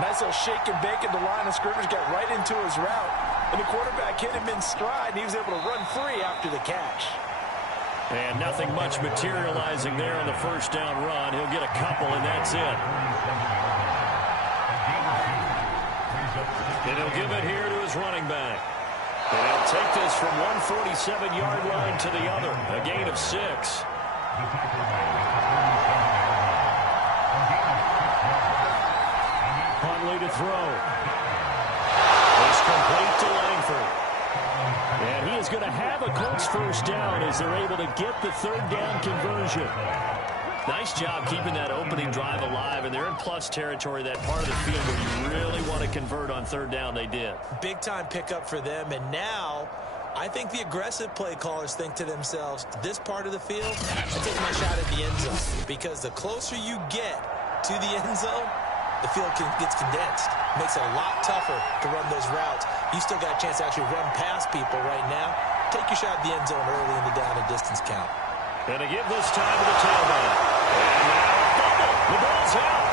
Nice little shake and bake at the line of scrimmage, got right into his route. And the quarterback hit him in stride, and he was able to run free after the catch. And nothing much materializing there on the first down run. He'll get a couple, and that's it. And he'll give it here to his running back. And he'll take this from 147-yard line to the other. A gain of 6. Huntley to throw. It's complete to Langford. And he is going to have a Colts first down as they're able to get the third down conversion. Nice job keeping that opening drive alive, and they're in plus territory, that part of the field where you really want to convert on third down. They did. Big-time pickup for them, and now I think the aggressive play callers think to themselves, this part of the field, I take my shot at the end zone, because the closer you get to the end zone, the field gets condensed. Makes it a lot tougher to run those routes. You still got a chance to actually run past people right now. Take your shot at the end zone early in the down and distance count. And to give this time to the tailback. And now a fumble. The ball's out.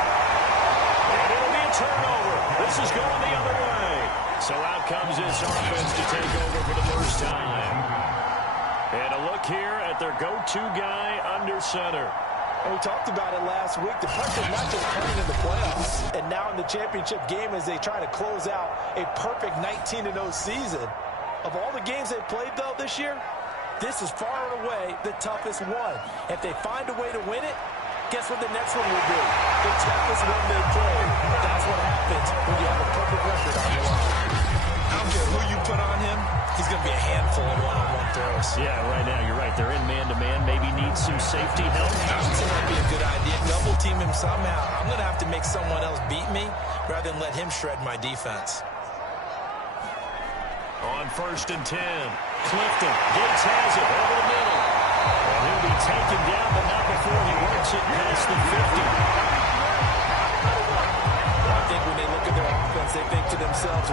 And it'll be a turnover. This is going the other way. So out comes this offense to take over for the first time. And a look here at their go-to guy under center. And we talked about it last week. The pressure's not just coming in the playoffs, and now in the championship game as they try to close out a perfect 19-0 season. Of all the games they've played, though, this year, this is far and away the toughest one. If they find a way to win it, guess what the next one will be? The toughest one they play. That's what happens when you have a perfect record on your line. I don't care who you put on him, he's going to be a handful in one-on-one throws. Yeah, right now, you're right. They're in man-to-man. Maybe need some safety help. I would say that'd be a good idea. Double team him somehow. I'm going to have to make someone else beat me rather than let him shred my defense. On 1st and 10, Clifton. Gates has it over the middle. And he'll be taken down, but not before he works it past the 50. I think when they look at their offense, they think to themselves,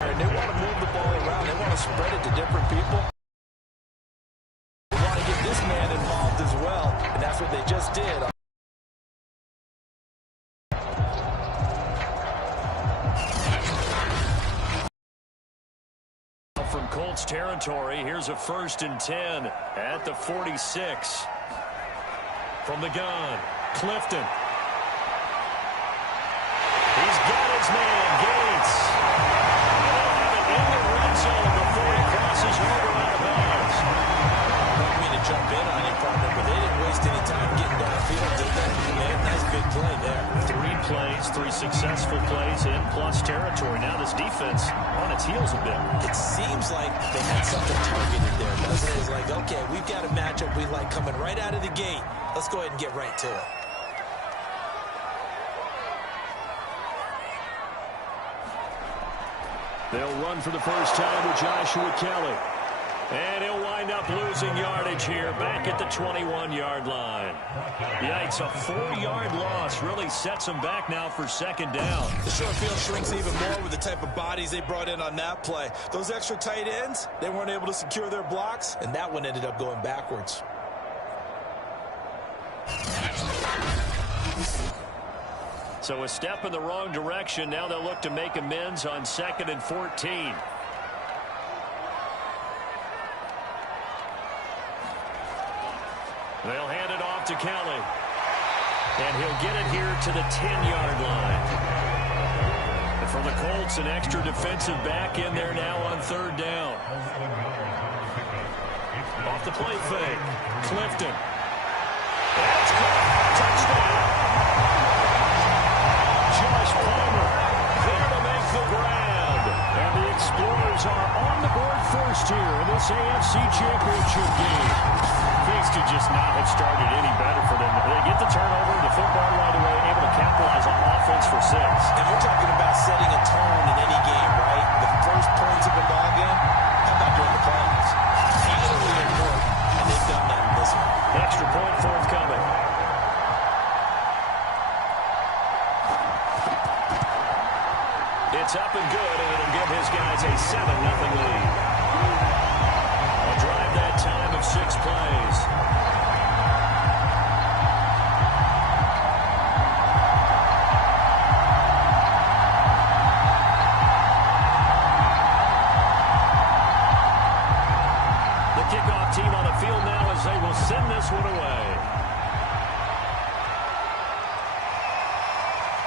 and they want to move the ball around. They want to spread it to different people. They want to get this man involved as well, and that's what they just did. From Colts territory, here's a 1st and 10 at the 46. From the gun, Clifton. He's got his man, Gates. And in the red zone before he crosses over out of bounds. I don't mean to jump in on your partner, but they didn't waste any time getting downfield, did they? Man, nice big play there. 3 plays, 3 successful plays in plus territory. Now this defense on its heels a bit. It seems like they had something targeted there, doesn't it? It's like, okay, we've got a matchup we like coming right out of the gate. Let's go ahead and get right to it. They'll run for the first time with Joshua Kelly. And he'll wind up losing yardage here back at the 21-yard line. Yikes, a 4-yard loss really sets them back now for 2nd down. The short field shrinks even more with the type of bodies they brought in on that play. Those extra tight ends, they weren't able to secure their blocks, and that one ended up going backwards. So a step in the wrong direction. Now they'll look to make amends on 2nd and 14. They'll hand it off to Kelly. And he'll get it here to the 10-yard line. And for the Colts, an extra defensive back in there now on 3rd down. Off the play fake. Clifton. That's caught. Touchdown. Josh Palmer there to make the grab. And the Explorers are on the board first here in this AFC Championship game. Things could just not have started any better for them. They get the turnover, the football right away, able to capitalize on offense for 6. And we're talking about setting a tone in any game, right? The first points of a ball game, how about during the playoffs? Vitally important, and they've done that in this one. Extra point forthcoming. It's up and good, and it'll give his guys a 7-0 lead. A drive that time of 6 plays.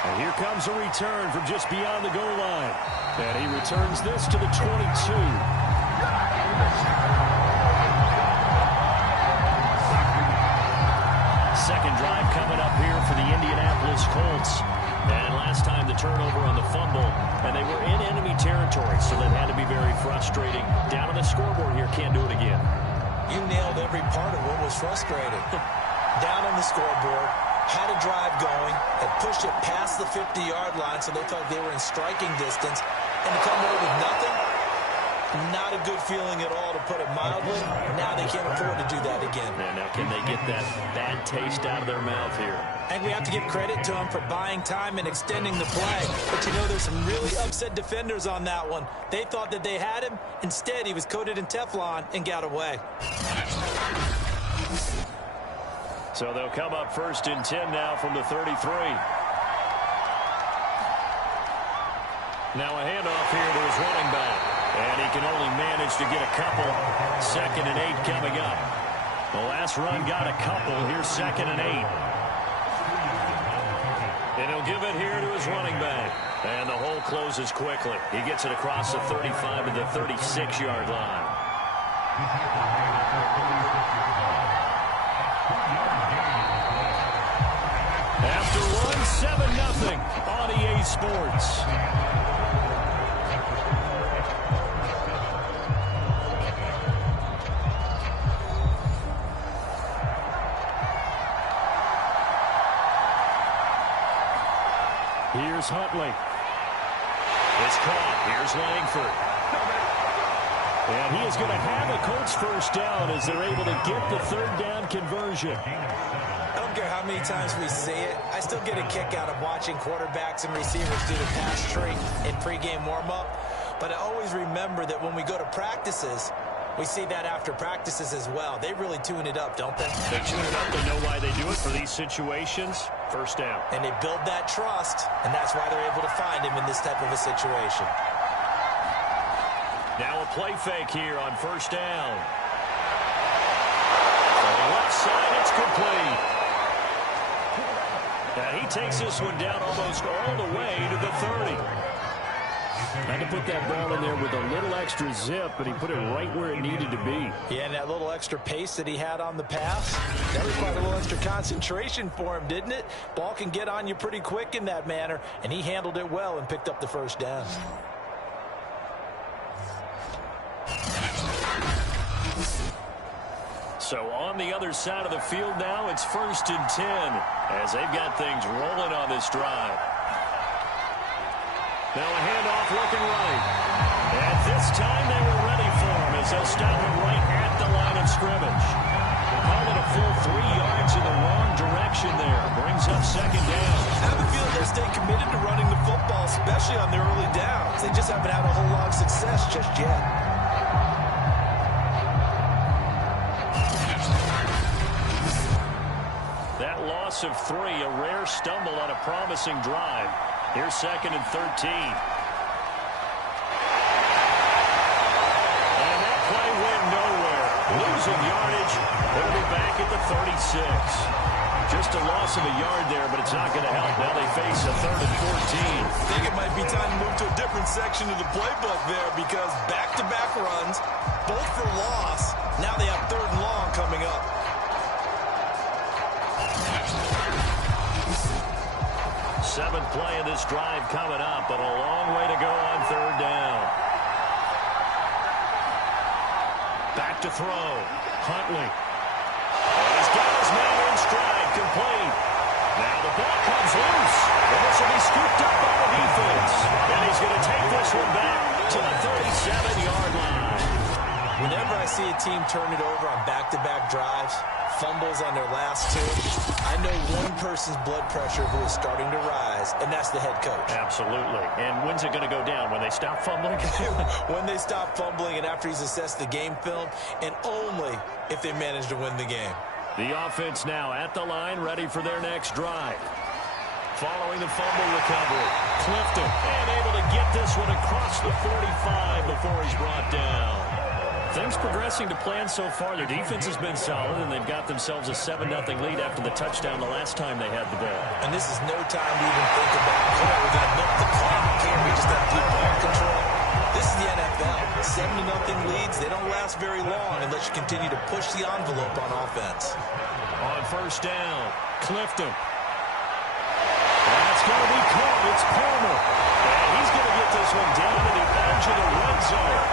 And here comes a return from just beyond the goal line. And he returns this to the 22. Second drive coming up here for the Indianapolis Colts. And last time the turnover on the fumble, and they were in enemy territory, so that had to be very frustrating. Down on the scoreboard here, can't do it again. You nailed every part of what was frustrating. Down on the scoreboard, had a drive going, had pushed it past the 50-yard line, so they felt they were in striking distance, and to come away with nothing, not a good feeling at all, to put it mildly. Now they can't afford to do that again. And now can they get that bad taste out of their mouth here? And we have to give credit to him for buying time and extending the play. But you know, there's some really upset defenders on that one. They thought that they had him. Instead, he was coated in Teflon and got away. So they'll come up 1st and 10 now from the 33. Now a handoff here to his running back. And he can only manage to get a couple. 2nd and 8 coming up. The last run got a couple. Here's 2nd and 8. And he'll give it here to his running back. And the hole closes quickly. He gets it across the 35 to the 36-yard line. After one, 7-0 on EA Sports. Here's Huntley. It's caught. Here's Langford. And he is going to have a Colts first down as they're able to get the 3rd down conversion. I don't care how many times we see it. I still get a kick out of watching quarterbacks and receivers do the pass tree in pregame warm-up. But I always remember that when we go to practices, we see that after practices as well. They really tune it up, don't they? They tune it up. They know why they do it for these situations. First down. And they build that trust, and that's why they're able to find him in this type of a situation. Now a play fake here on 1st down. On the left side, it's complete. And he takes this one down almost all the way to the 30. Had to put that ball in there with a little extra zip, but he put it right where it needed to be. Yeah, and that little extra pace that he had on the pass, that required a little extra concentration for him, didn't it? Ball can get on you pretty quick in that manner, and he handled it well and picked up the 1st down. So on the other side of the field now, it's 1st and 10 as they've got things rolling on this drive. Now a handoff looking right. And this time they were ready for him as they'll stop him right at the line of scrimmage. Call it a full 3 yards in the wrong direction there. Brings up 2nd down. I have a feeling they'll stay committed to running the football, especially on their early downs. They just haven't had a whole lot of success just yet. That loss of 3, a rare stumble on a promising drive. Here's 2nd and 13. And that play went nowhere. Losing yardage. They'll be back at the 36. Just a loss of a yard there, but it's not going to help. Now they face a 3rd and 14. I think it might be time to move to a different section of the playbook there, because back-to-back runs, both for loss. Now they have 3rd and long coming up. Seventh play of this drive coming up, but a long way to go on 3rd down. Back to throw. Huntley. He's got his man in stride, complete. Now the ball comes loose. And this will be scooped up by the defense. And he's going to take this one back to the 37-yard line. Whenever I see a team turn it over on back-to-back drives, fumbles on their last 2, I know one person's blood pressure who is starting to rise, and that's the head coach. Absolutely. And when's it going to go down? When they stop fumbling? When they stop fumbling and after he's assessed the game film, and only if they manage to win the game. The offense now at the line, ready for their next drive. Following the fumble recovery, Clifton, and able to get this one across the 45 before he's brought down. Things progressing to plan so far. Their defense has been solid, and they've got themselves a 7-0 lead after the touchdown the last time they had the ball. And this is no time to even think about NFL. 70-0 leads, they don't last very long unless you continue to push the envelope on offense. On first down, Clifton. That's going to be caught. It's Palmer. And he's going to get this one down to the edge of the red zone.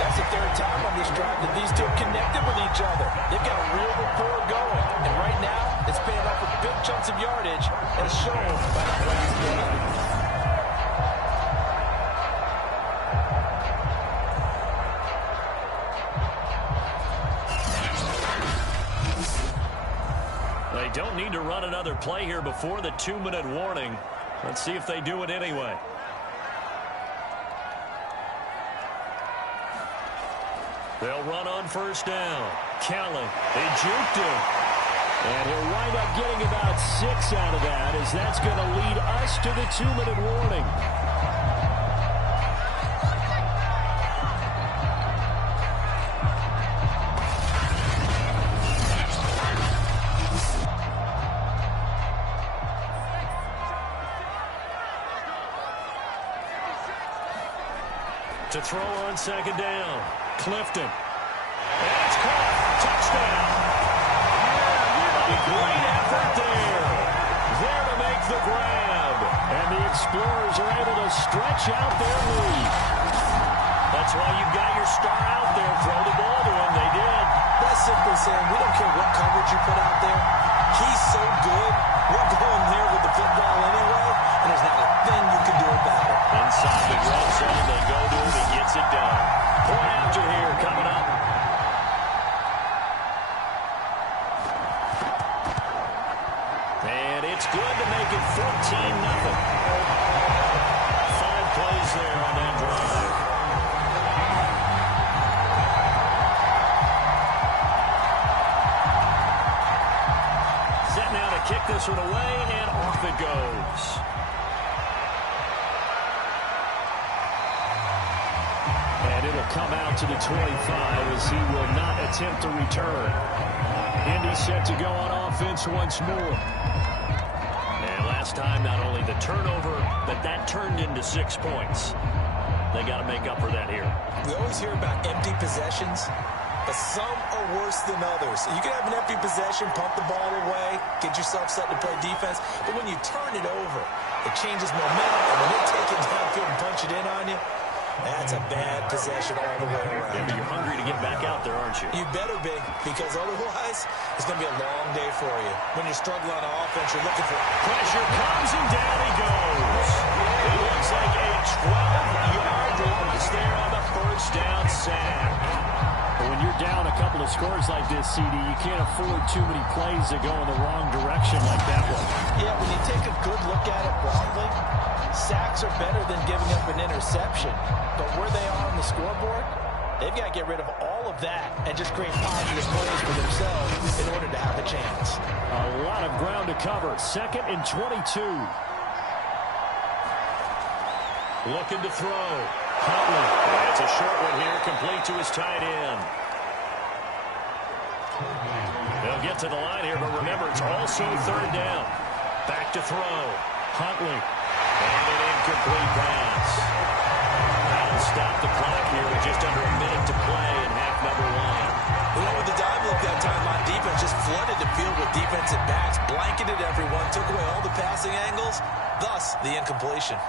That's the third time on this drive that these two connected with each other. They've got a real rapport going. And right now, it's paying off with big chunks of yardage as shown by that last play. They don't need to run another play here before the 2-minute warning. Let's see if they do it anyway. They'll run on first down. Kelly, they juked him. And he'll wind up getting about 6 out of that, as that's going to lead us to the 2-minute warning. To throw on second down, Clifton. And it's caught. Touchdown. A great effort there. There to make the grab. And the Explorers are able to stretch out their lead. That's why you've got your star out there. Throw the ball to him. They did. That's simply saying we don't care what coverage you put out there. He's so good. We're going there with the football anyway, and there's not a thing you can do about it. Inside the red zone, they go to him. He gets it done. Point after here coming up. And it's good to make it 14-0. 5 plays there on that drive. Set now to kick this one away, and off it goes. And it'll come out to the 25 as he will not attempt to return. Indy set to go on offense once more. And last time, not only the turnover, but that turned into 6 points. They got to make up for that here. We always hear about empty possessions, but some are worse than others. You can have an empty possession, pump the ball away, get yourself set to play defense, but when you turn it over, it changes momentum, and when they take it downfield and punch it in on you, that's a bad possession all the way around. Yeah, but you're hungry to get back out there, aren't you? You better be, because otherwise, it's going to be a long day for you. When you're struggling on offense, you're looking for pressure comes, and down he goes. It looks like a 12-yard loss there on the first down sack. But when you're down a couple of scores like this, CD, you can't afford too many plays that go in the wrong direction like that one. Yeah, when you take a good look at it broadly, sacks are better than giving up an interception. But where they are on the scoreboard, they've got to get rid of all of that and just create positive plays for themselves in order to have a chance. A lot of ground to cover. 2nd and 22. Looking to throw. Huntley. That's a short one here, complete to his tight end. They'll get to the line here, but remember, it's also 3rd down. Back to throw. Huntley. And an incomplete pass. That'll stop the clock here with just under a minute to play in half number 1. You know, with the dive look that time on defense, just flooded the field with defensive backs, blanketed everyone, took away all the passing angles, thus the incompletion.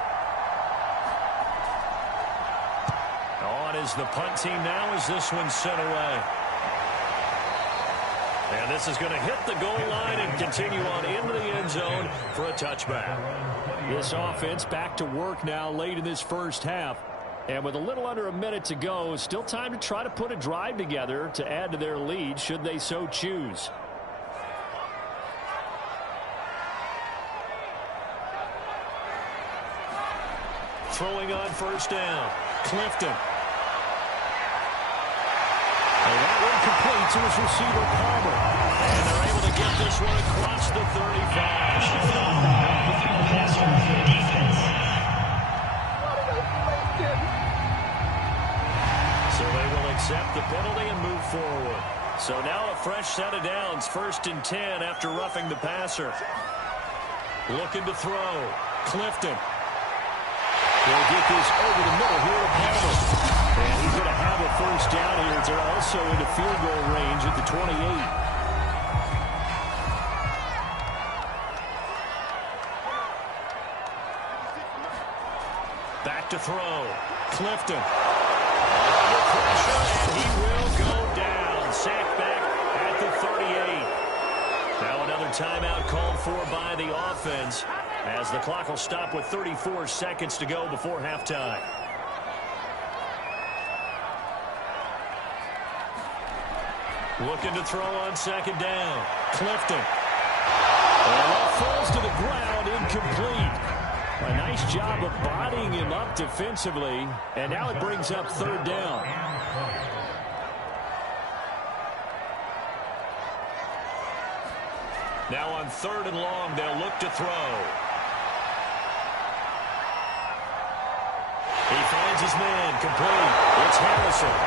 On is the punt team now as this one's sent away. And this is going to hit the goal line and continue on into the end zone for a touchback. This offense back to work now late in this first half. And with a little under a minute to go, still time to try to put a drive together to add to their lead should they so choose. Throwing on first down, Clifton. And that one complete to his receiver, Palmer. And they're able to get this one across the 35. So they will accept the penalty and move forward. So now a fresh set of downs, 1st and 10 after roughing the passer. Looking to throw. Clifton. They'll get this over the middle here to Palmer. And he's going to have a first down here. They're also into field goal range at the 28. Back to throw. Clifton. Under pressure, and he will go down. Sacked back at the 38. Now another timeout called for by the offense as the clock will stop with 34 seconds to go before halftime. Looking to throw on second down. Clifton. And that falls to the ground, incomplete. A nice job of bodying him up defensively, and now it brings up third down. Now on third and long, they'll look to throw. He finds his man, complete. It's Harrison.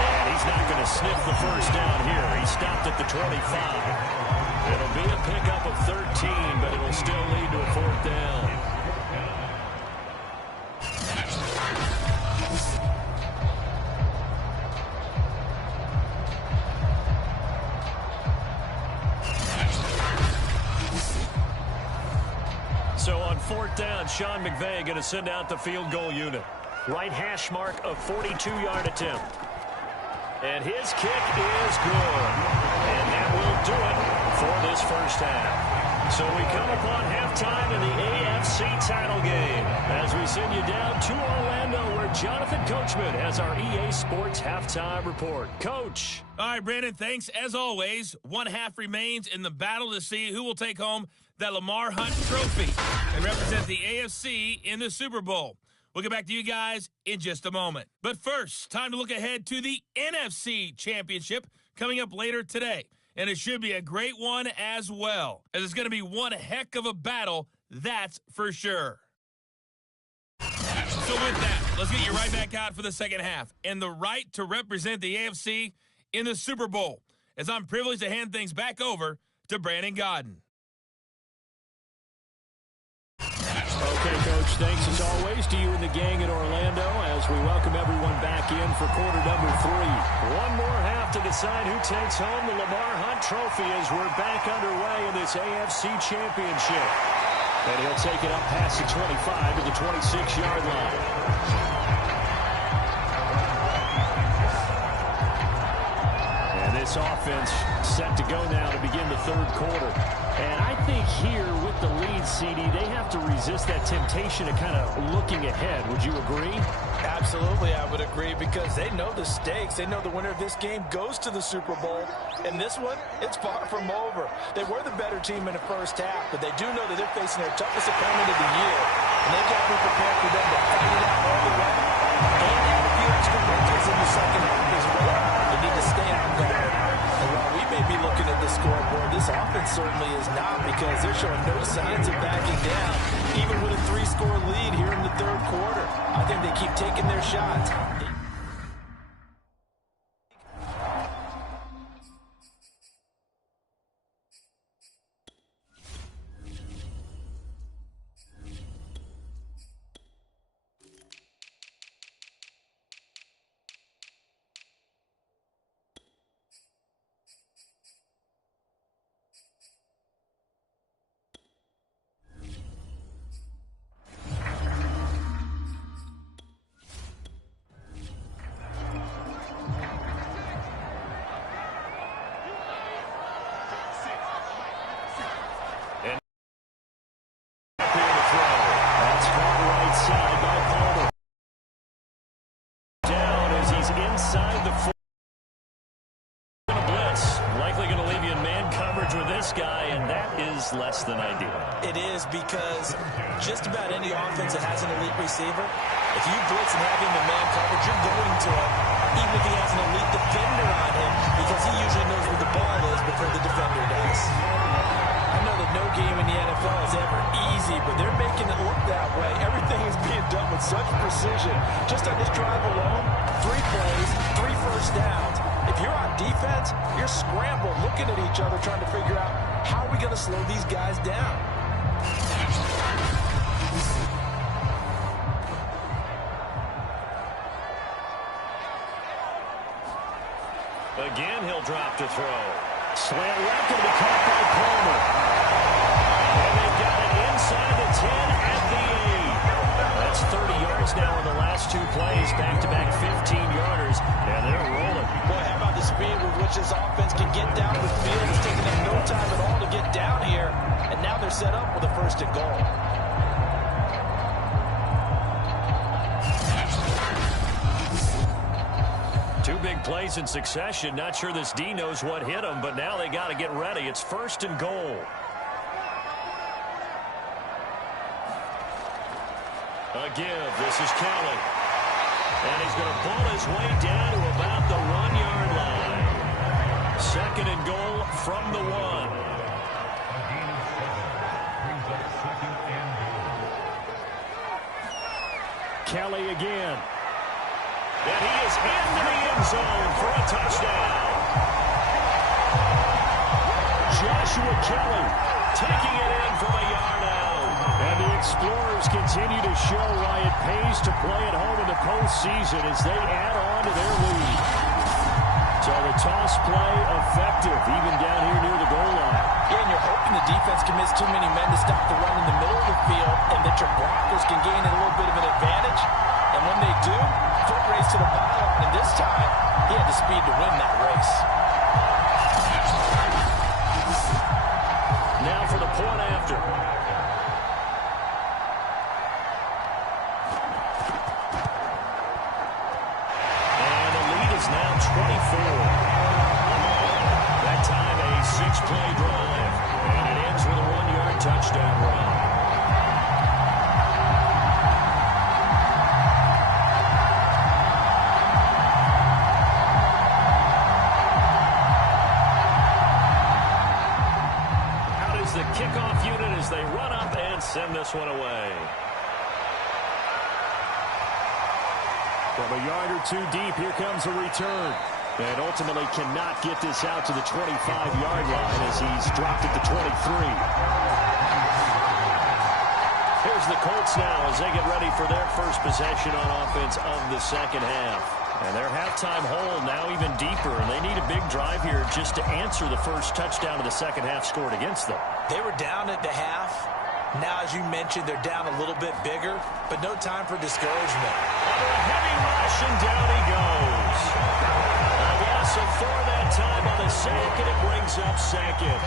And he's not going to sniff the first down here. He stopped at the 25. It'll be a pickup of 13, but it'll still lead to a fourth down. So on fourth down, Sean McVay going to send out the field goal unit. Right hash mark of 42-yard attempt. And his kick is good. And that will do it for this first half. So we come upon halftime in the AFC title game as we send you down to Orlando where Jonathan Coachman has our EA Sports halftime report. Coach. All right, Brandon, thanks. As always, one half remains in the battle to see who will take home that Lamar Hunt trophy and represent the AFC in the Super Bowl. We'll get back to you guys in just a moment. But first, time to look ahead to the NFC Championship coming up later today. And it should be a great one as well, as it's going to be one heck of a battle, that's for sure. So with that, let's get you right back out for the second half and the right to represent the AFC in the Super Bowl, as I'm privileged to hand things back over to Brandon Godden. Okay, Coach, thanks as always to you and the gang in Orlando as we welcome everyone back in for quarter number 3. One more half to decide who takes home the Lamar Hunt trophy as we're back underway in this AFC Championship. And he'll take it up past the 25 to the 26-yard line. And this offense set to go now to begin the third quarter. And I think here with the lead, CD, they have to resist that temptation of kind of looking ahead. Would you agree? Absolutely, I would agree, because they know the stakes. They know the winner of this game goes to the Super Bowl. And this one, it's far from over. They were the better team in the first half, but they do know that they're facing their toughest opponent of the year. And they've got to be prepared for them to fight it out all the way and add a few extra wrinkles in the second half as well. They need to stay on guard. And while we may be looking at the scoreboard, this offense certainly is not, because they're showing no signs of backing down, even with a 3-score lead here in the third quarter. I think they keep taking their shots. Inside the 4. Blitz. Likely going to leave you in man coverage with this guy, and that is less than ideal. It is, because just about any offense that has an elite receiver, if you blitz and have him in man coverage, you're going to him, even if he has an elite defender on him, because he usually knows where the ball is before the defender does. I know that no game in the NFL is ever easy, but they're making it look that way. Everything is being done with such precision. Just on this drive alone, 3 plays, 3 first downs. If you're on defense, you're scrambled, looking at each other, trying to figure out how are we going to slow these guys down. Again, he'll drop to throw. Slant left, going to be caught by Palmer. And they've got it inside the 10 at the 8. That's 30 yards now in the last two plays. Back-to-back 15-yarders, and they're rolling. Boy, how about the speed with which this offense can get down the field? It's taking them no time at all to get down here, and now they're set up with a first and goal. Two big plays in succession. Not sure this D knows what hit them, but now they got to get ready. It's first and goal. A give. This is Kelly. And he's going to pull his way down to about the 1-yard line. Second and goal from the 1. Kelly again. And he is into the end zone for a touchdown. Joshua Kelly taking it in from a yard out. And the Explorers continue to show why it pays to play at home in the postseason as they add on to their lead. So the toss play effective, even down here near the goal line. Yeah, and you're hoping the defense can miss too many men to stop the run in the middle of the field and that your blockers can gain a little bit of an advantage. And when they do, foot race to the pylon, and this time, he had the speed to win that race. Now for the point after. And the lead is now 24. That time a 6-play drive. And it ends with a 1-yard touchdown run. The kickoff unit as they run up and send this one away. From a yard or two deep, here comes a return. And ultimately cannot get this out to the 25-yard line as he's dropped it to 23. Here's the Colts now as they get ready for their first possession on offense of the second half. And their halftime hole now even deeper, and they need a big drive here just to answer the first touchdown of the second half scored against them. They were down at the half. Now, as you mentioned, they're down a little bit bigger, but no time for discouragement. Under a heavy rush, and down he goes. Yes, a 4 that time on the sack, and it brings up second.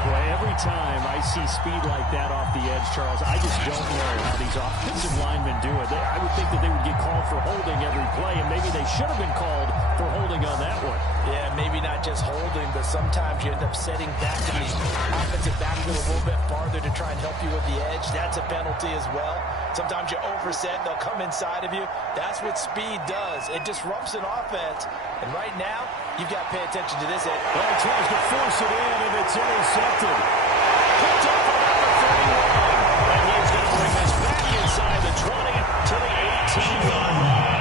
Boy, every time I see speed like that off the edge, Charles, I just don't know how these offensive linemen do it. I would think that they would get called for holding every play, and maybe they should have been called for holding on that one. Yeah, maybe not just holding, but sometimes you end up setting back in the offensive backfield a little bit farther to try and help you with the edge. That's a penalty as well. Sometimes you overset, they'll come inside of you. That's what speed does. It disrupts an offense. And right now, you've got to pay attention to this. Well, he tries to force it in, and it's intercepted. Picked up for number 31. And he's going to bring this back inside the 20 to the 18-yard line.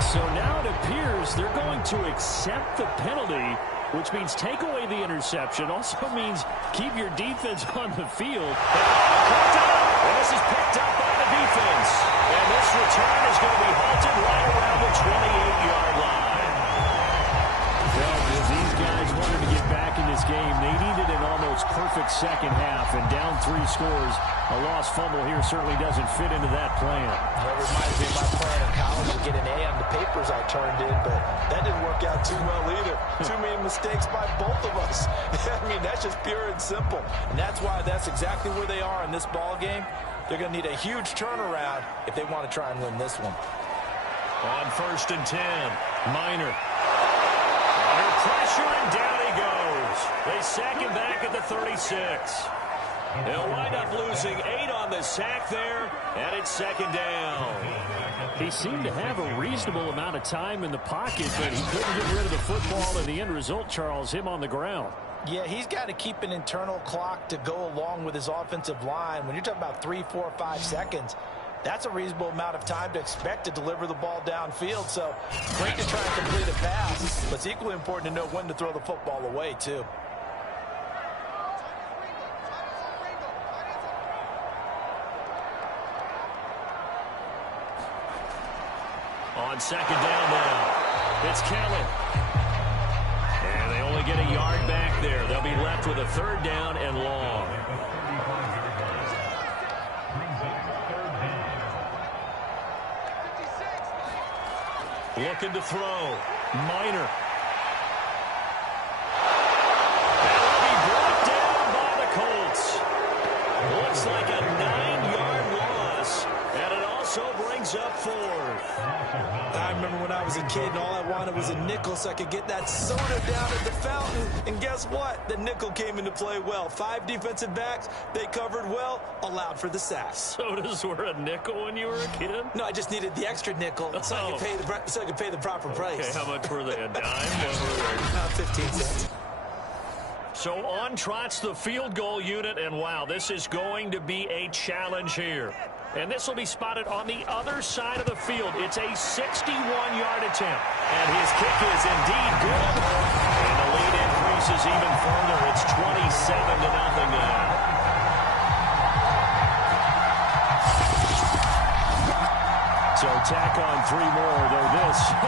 So now it appears they're going to accept the penalty, which means take away the interception. Also means keep your defense on the field. And this is picked up by the defense. And this return is going to be halted right around the 28-yard line. Well, if these guys wanted to get back in this game, they needed an almost perfect second half. And down 3 scores, a lost fumble here certainly doesn't fit into that plan. That reminds me of my plan in college to get an A on the papers I turned in, but that didn't work out too well either. Too many mistakes by both of us. I mean, that's just pure and simple. And that's why that's exactly where they are in this ball game. They're going to need a huge turnaround if they want to try and win this one. On 1st and 10, Minor. Under pressure, and down he goes. They sack him back at the 36. They'll wind up losing 8 on the sack there, and it's second down. He seemed to have a reasonable amount of time in the pocket, but he couldn't get rid of the football, and the end result, Charles, him on the ground. Yeah, he's got to keep an internal clock to go along with his offensive line. When you're talking about 3, 4, 5 seconds, that's a reasonable amount of time to expect to deliver the ball downfield. So great to try and complete a pass, but it's equally important to know when to throw the football away, too. On second down now, it's Kelly. And they only get a yard back there. They'll be left with a third down and long. Looking to throw. Minor. That will be brought down by the Colts. Looks like a 9-yard loss. And it also brings up 4. I remember when I was a kid and all I wanted was a nickel so I could get that soda down at the fountain. And guess what? The nickel came into play well. 5 defensive backs, they covered well, allowed for the sack. Sodas were a nickel when you were a kid? No, I just needed the extra nickel so I could pay the proper price. Okay, how much were they? A dime? What were they? 15 cents. So on trots the field goal unit, and wow, this is going to be a challenge here. And this will be spotted on the other side of the field. It's a 61-yard attempt. And his kick is indeed good. And the lead increases even further. It's 27-0 now. So tack on 3 more, though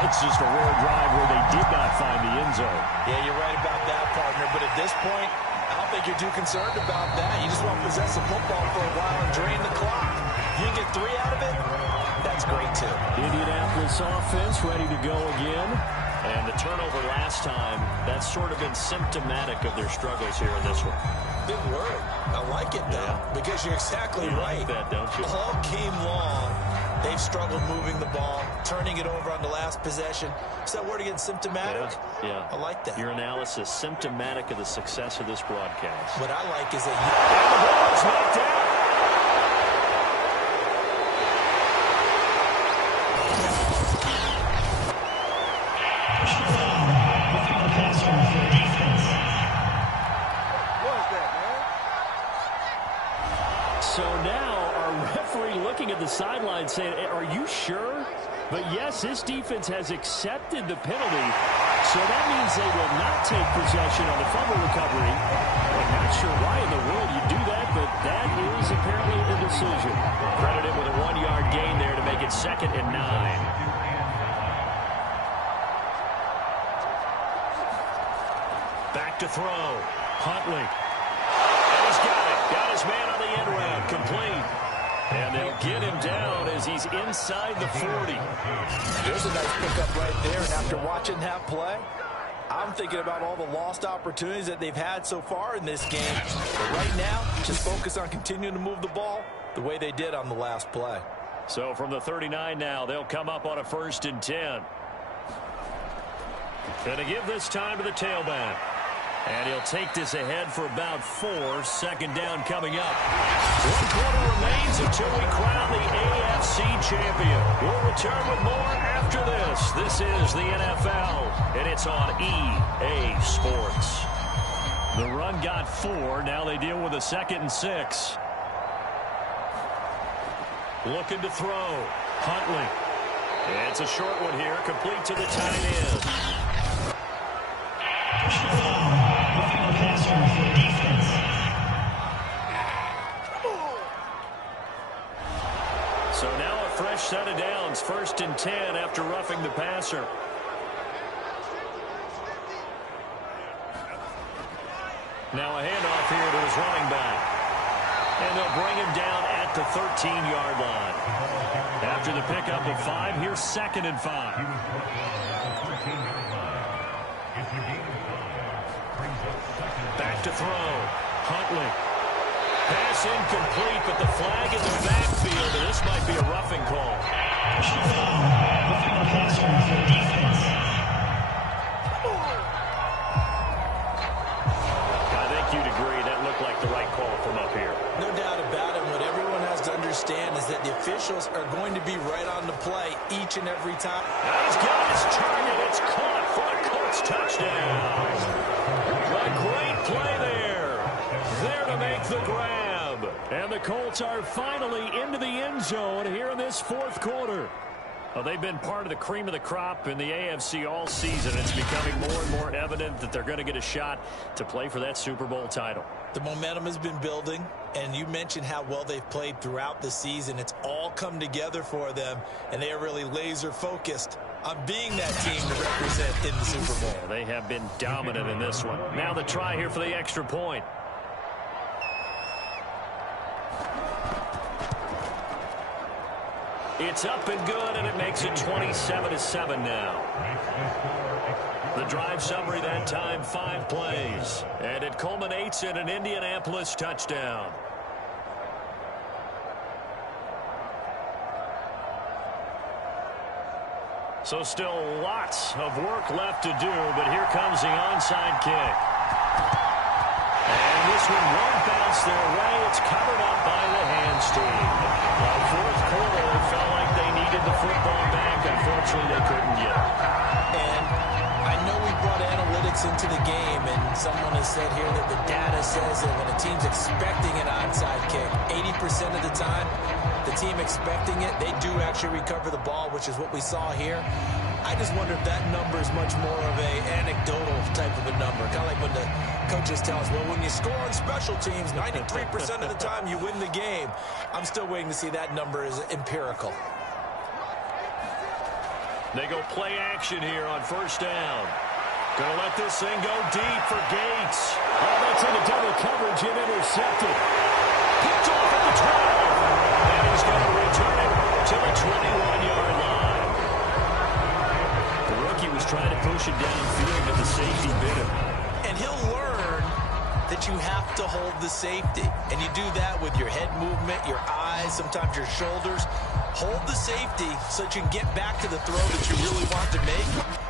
it's just a rare drive where they did not find the end zone. Yeah, you're right about that, partner. But at this point, I don't think you're too concerned about that. You just want to possess the football for a while and drain the clock. You can get 3 out of it, that's great, too. Indianapolis offense ready to go again. And the turnover last time, that's sort of been symptomatic of their struggles here in this one. Big word. I like it, though, because you're exactly right. You like that, don't you? All game long, they've struggled moving the ball, turning it over on the last possession. Is that word again, symptomatic? Yeah. I like that. Your analysis, symptomatic of the success of this broadcast. What I like is that And the ball is knocked out. So now our referee looking at the sideline saying, are you sure? But yes, this defense has accepted the penalty. So that means they will not take possession on the fumble recovery. I'm not sure why in the world you do that, but that is apparently the decision. Credited with a 1-yard gain there to make it 2nd and 9. Back to throw. Huntley. And he's got it. Got his man on the end round. Complete. And they'll get him down as he's inside the 40. there's a nice pickup right there. And after watching that play, I'm thinking about all the lost opportunities that they've had so far in this game. But right now, just focus on continuing to move the ball the way they did on the last play. So from the 39 now, they'll come up on a 1st and 10. Going to give this time to the tailback. And he'll take this ahead for about 4. 2nd down coming up. 1 quarter remains until we crown the AFC champion. We'll return with more after this. This is the NFL, and it's on EA Sports. The run got 4. Now they deal with a 2nd and 6. Looking to throw. Huntley. It's a short one here, complete to the tight end. So now a fresh set of downs, 1st and 10 after roughing the passer. Now a handoff here to his running back. And they'll bring him down at the 13-yard line. After the pickup of 5, here's 2nd and 5. Back to throw. Huntley. Pass incomplete, but the flag in the backfield, and this might be a roughing call. I think you'd agree that looked like the right call from up here. No doubt about it. What everyone has to understand is that the officials are going to be right on the play each and every time. Now he's got his target. It's caught for a Colts touchdown. A great play there. There to make the grab. And the Colts are finally into the end zone here in this 4th quarter. Well, they've been part of the cream of the crop in the AFC all season. It's becoming more and more evident that they're going to get a shot to play for that Super Bowl title. The momentum has been building, and you mentioned how well they've played throughout the season. It's all come together for them, and they are really laser-focused on being that team to represent in the Super Bowl. Yeah, they have been dominant in this one. Now the try here for the extra point. It's up and good, and it makes it 27-7 now. The drive summary that time, 5 plays. And it culminates in an Indianapolis touchdown. So still lots of work left to do, but here comes the onside kick. And this one won't bounce their way. It's covered up by the hands team. By fourth quarter, it felt like they needed the football back. Unfortunately, they couldn't get it. And I know we brought analytics into the game, and someone has said here that the data says that when a team's expecting an onside kick, 80% of the time, the team expecting it, they do actually recover the ball, which is what we saw here. I just wonder if that number is much more of a anecdotal type of a number. Kind of like when the coaches tell us, well, when you score on special teams, 93% of the time you win the game. I'm still waiting to see that number is empirical. They go play action here on first down. Gonna let this thing go deep for Gates. Oh, that's into double coverage and intercepted. Picked off at the 12. And he's going to return it to the 21-yard line. The rookie was trying to push it downfield, but the safety bit him. And he'll learn that you have to hold the safety. And you do that with your head movement, your eyes, sometimes your shoulders. Hold the safety so that you can get back to the throw that you really want to make.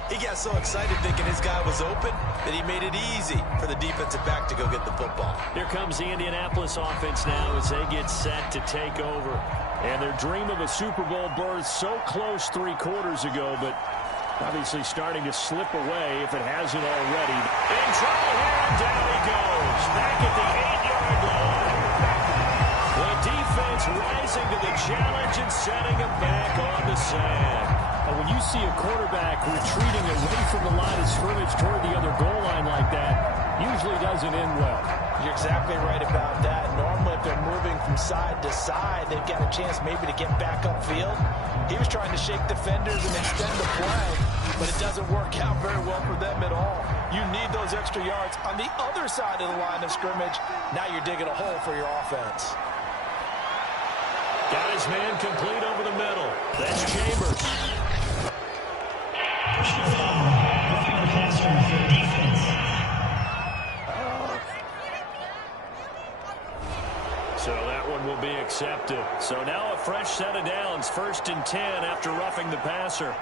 He got so excited thinking his guy was open that he made it easy for the defensive back to go get the football. Here comes the Indianapolis offense now as they get set to take over. And their dream of a Super Bowl berth so close 3 quarters ago, but obviously starting to slip away if it hasn't already. In trouble here, and down he goes. Back at the 8-yard line. The defense rising to the challenge and setting him back on the sand. When you see a quarterback retreating away from the line of scrimmage toward the other goal line like that, usually doesn't end well. You're exactly right about that. Normally, if they're moving from side to side, they've got a chance maybe to get back upfield. He was trying to shake defenders and extend the play, but it doesn't work out very well for them at all. You need those extra yards on the other side of the line of scrimmage. Now you're digging a hole for your offense. Got his man complete over the middle. That's Chambers. So that one will be accepted. So now a fresh set of downs. 1st and 10 after roughing the passer.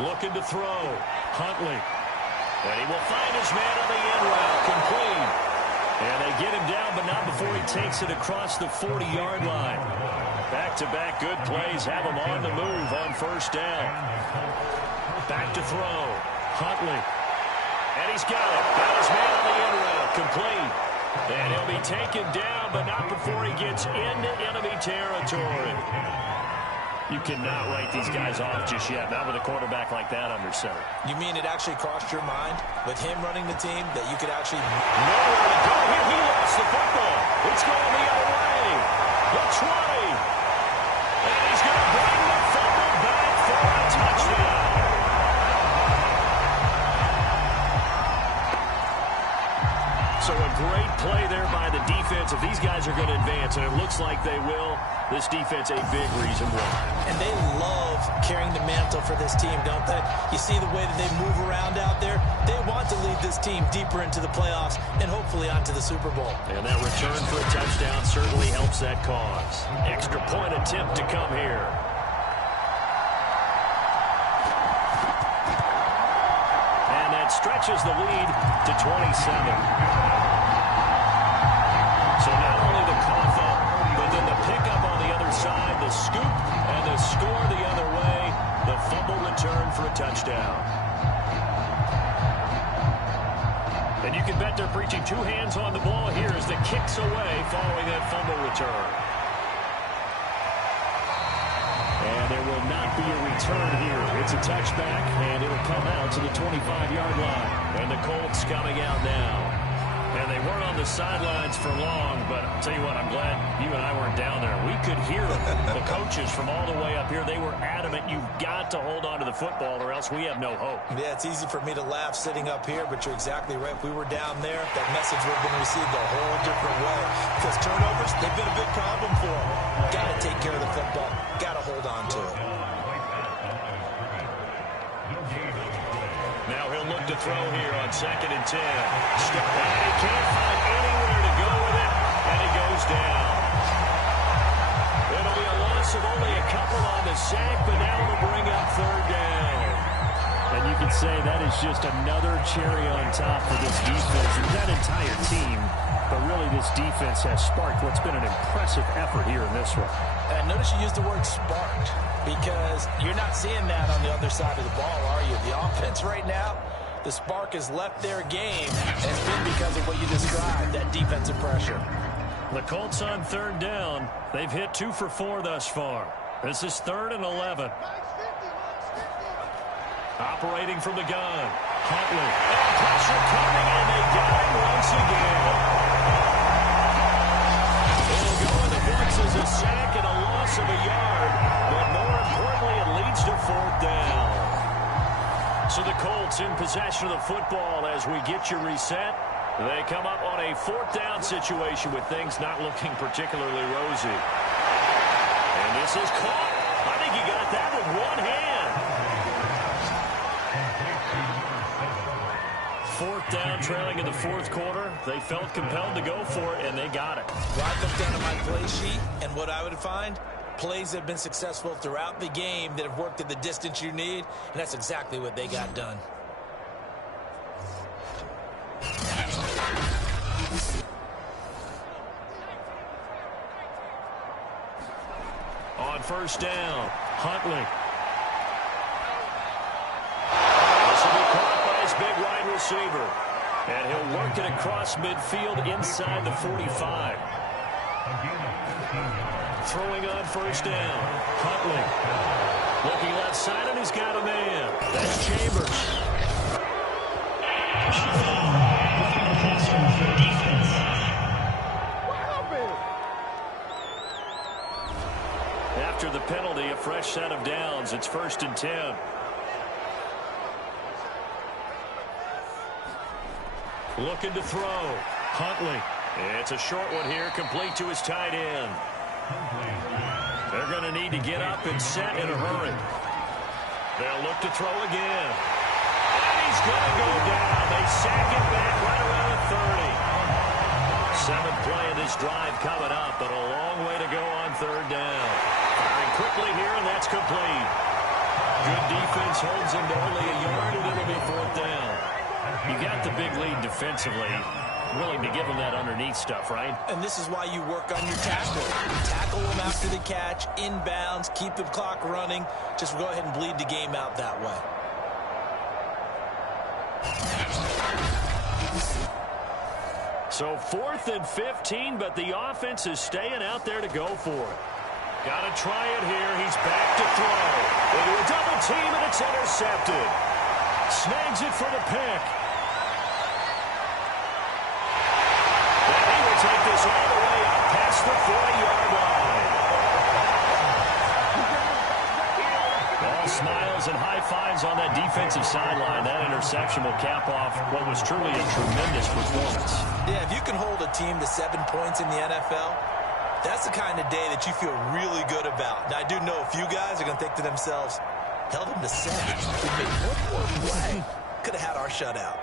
Looking to throw. Huntley. And he will find his man on the end route. Complete. And they get him down, but not before he takes it across the 40-yard line. Back-to-back good plays have him on the move on first down. Back to throw. Huntley. And he's got it. Got his man on the end route. Complete. And he'll be taken down, but not before he gets into enemy territory. You cannot write these guys off just yet, not with a quarterback like that under center. You mean it actually crossed your mind with him running the team that you could actually... Nowhere to go here. He lost the football. It's going the other way. The 20. And he's going to bring the fumble back for a touchdown. So a great play there by the defense. If these guys are going to advance, and it looks like they will, this defense a big reason why. And they love carrying the mantle for this team, don't they? You see the way that they move around out there? They want to lead this team deeper into the playoffs and hopefully onto the Super Bowl. And that return for a touchdown certainly helps that cause. Extra point attempt to come here. And that stretches the lead to 27. So not only the cough up, but then the pickup on the other side, the scoop, and the score the other way, the fumble return for a touchdown. And you can bet they're preaching 2 hands on the ball here as the kicks away following that fumble return. And there will not be a return here. It's a touchback, and it'll come out to the 25-yard line. And the Colts coming out now. And they weren't on the sidelines for long, but I'll tell you what, I'm glad you and I weren't down there. We could hear the coaches from all the way up here. They were adamant, you've got to hold on to the football or else we have no hope. Yeah, it's easy for me to laugh sitting up here, but you're exactly right. If we were down there, that message would have been received a whole different way. Because turnovers, they've been a big problem for them. Got to take care of the football. Got to hold on to it. Now he'll look to throw here on 2nd and 10. Step back. He can't find anywhere to go with it, and he goes down. It'll be a loss of only a couple on the sack, but now it'll bring up 3rd down. And you can say that is just another cherry on top for this defense and that entire team. But really, this defense has sparked what's been an impressive effort here in this one. And notice you used the word sparked, because you're not seeing that on the other side of the ball, are you? The offense right now, the spark has left their game, and it's been because of what you described, that defensive pressure. The Colts on 3rd down. They've hit 2 for 4 thus far. This is 3rd and 11. Operating from the gun. Huntley. And pressure coming, and they got him once again. It'll go in the books as a sack and a loss of a yard, but more importantly, it leads to 4th down. So the Colts in possession of the football as we get you reset. They come up on a 4th down situation with things not looking particularly rosy. And this is caught. I think he got that with one hand. 4th down, trailing in the 4th quarter. They felt compelled to go for it, and they got it. Well, I looked down at my play sheet, and what I would find, plays that have been successful throughout the game that have worked at the distance you need, and that's exactly what they got done. On 1st down, Huntley. Big wide receiver. And he'll work it across midfield inside the 45. Throwing on 1st down. Huntley. Looking left side, and he's got a man. That's Chambers. After the penalty, a fresh set of downs. It's 1st and 10. Looking to throw. Huntley. It's a short one here, complete to his tight end. They're going to need to get up and set in a hurry. They'll look to throw again. And he's going to go down. They sack him back right around the 30. 7th play of this drive coming up, but a long way to go on 3rd down. Firing quickly here, and that's complete. Good defense holds him to only a yard, and it'll be 4th down. You got the big lead defensively, willing to give them that underneath stuff, right? And this is why you work on your tackle. Tackle them after the catch, inbounds, keep the clock running. Just go ahead and bleed the game out that way. So 4th and 15, but the offense is staying out there to go for it. Got to try it here. He's back to throw. Into a double team, and it's intercepted. Snags it for the pick. And he will take this all the way up past the 40-yard line. All smiles and high fives on that defensive sideline. That interception will cap off what was truly a tremendous performance. Yeah, if you can hold a team to 7 points in the NFL, that's the kind of day that you feel really good about. Now, I do know a few guys are going to think to themselves, held them to 7. We made one more play. Could have had our shutout.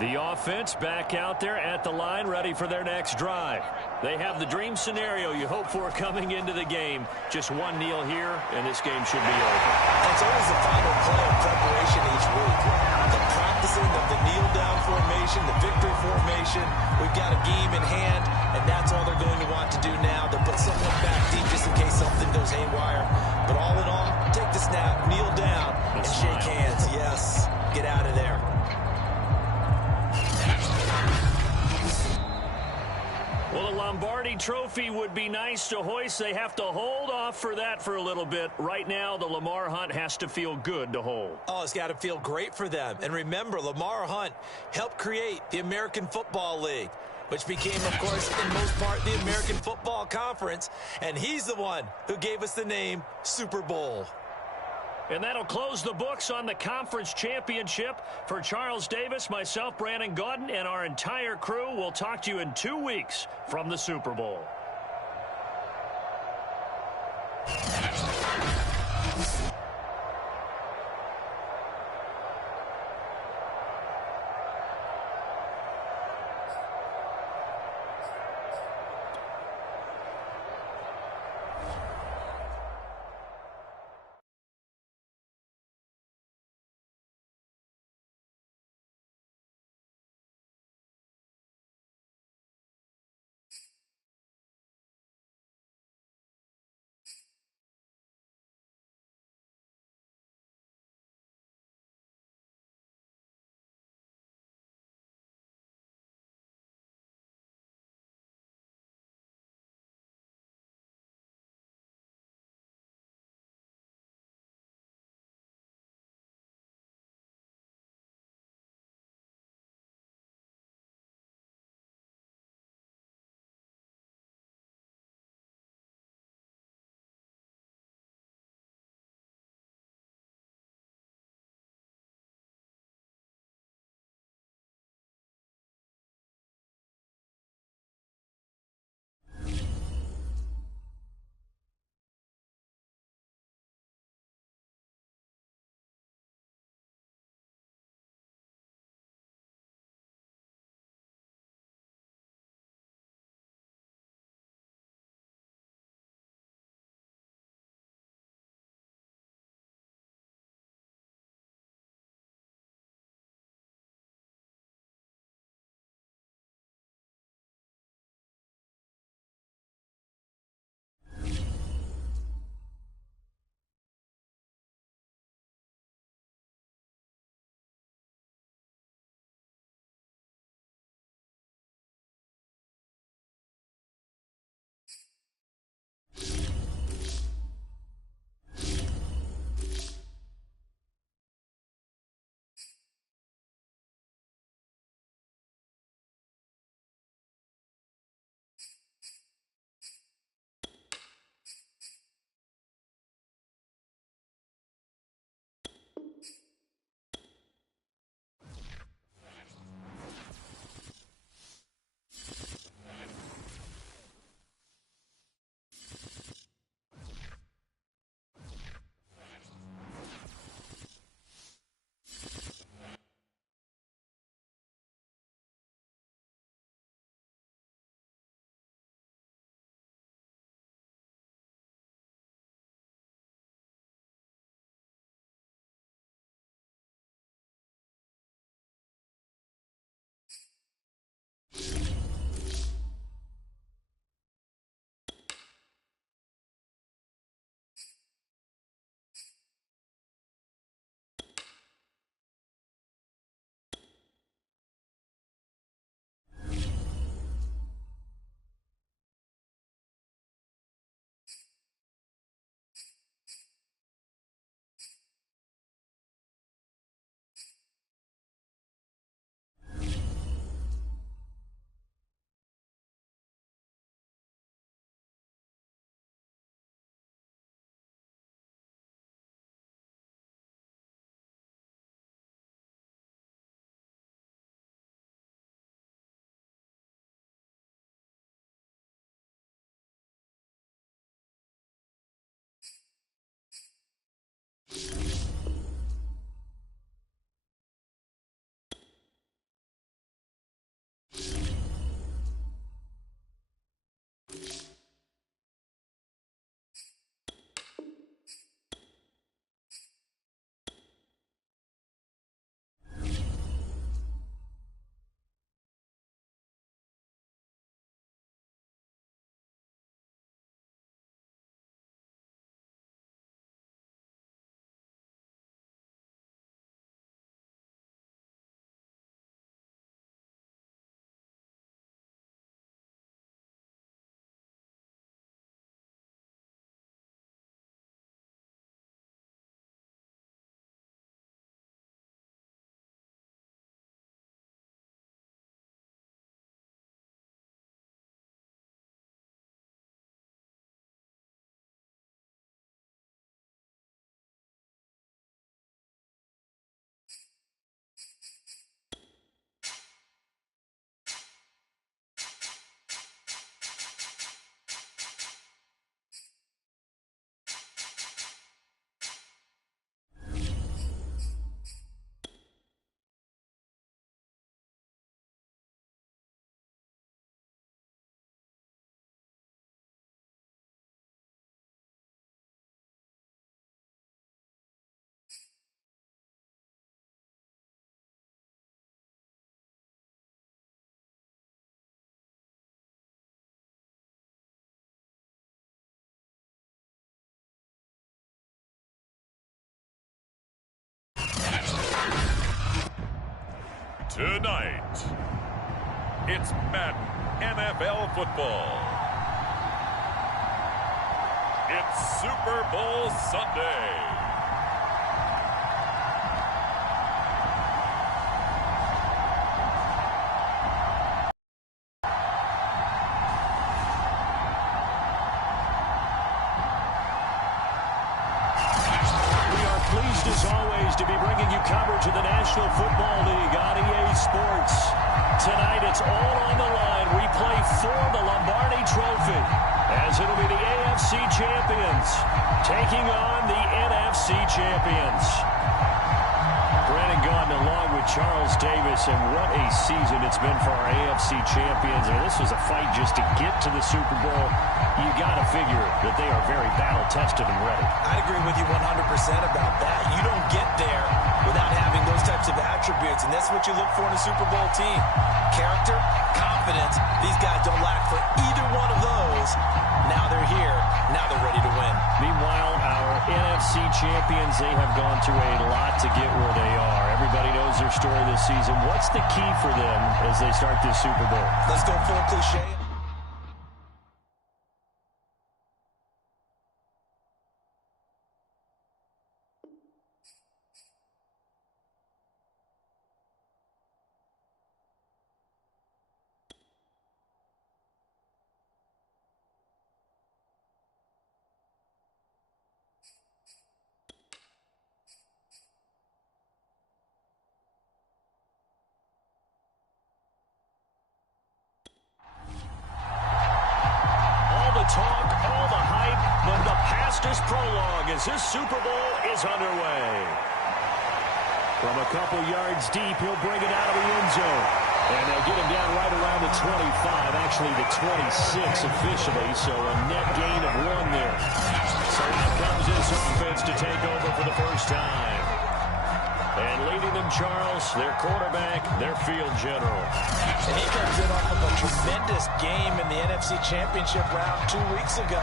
The offense back out there at the line, ready for their next drive. They have the dream scenario you hope for coming into the game. Just one kneel here, and this game should be over. It's always the final play of preparation each week. The practicing of the kneel-down formation, the victory formation. We've got a game in hand, and that's all they're going to want to do now. They'll put someone back deep just in case something goes haywire. But all in all, take the snap, kneel down, and shake hands. Yes, get out of there. Well, a lot Lombardi Trophy would be nice to hoist. They have to hold off for that for a little bit. Right now, the Lamar Hunt has to feel good to hold. Oh, it's got to feel great for them. And remember, Lamar Hunt helped create the American Football League, which became, of course, in most part, the American Football Conference. And he's the one who gave us the name Super Bowl. And that'll close the books on the conference championship. For Charles Davis, myself, Brandon Gaudin, and our entire crew, we'll talk to you in 2 weeks from the Super Bowl. Tonight, it's Madden NFL football. It's Super Bowl Sunday. As always, to be bringing you coverage of the National Football League on EA Sports. Tonight, it's all on the line. We play for the Lombardi Trophy, as it'll be the AFC champions taking on the NFC champions. Brandon Gaudin along with Charles Davis, and what a season it's been for our AFC champions. I mean, this was a fight just to get to the Super Bowl. You got to figure that they are very battle-tested and ready. I'd agree with you 100% about that. You don't get there without having those types of attributes, and that's what you look for in a Super Bowl team. Character, confidence. These guys don't lack for either one of those. Now they're here. Now they're ready to win. Meanwhile, our NFC champions, they have gone through a lot to get where they are. Everybody knows their story this season. What's the key for them as they start this Super Bowl? Let's go full cliche. Talk, all the hype, but the fastest prologue as this Super Bowl is underway. From a couple yards deep, he'll bring it out of the end zone. And they'll get him down right around the 25, actually the 26 officially, so a net gain of 1 there. So now comes this offense to take over for the first time. And leading them, Charles, their quarterback, their field general. And he comes in off of a tremendous game in the NFC Championship round 2 weeks ago.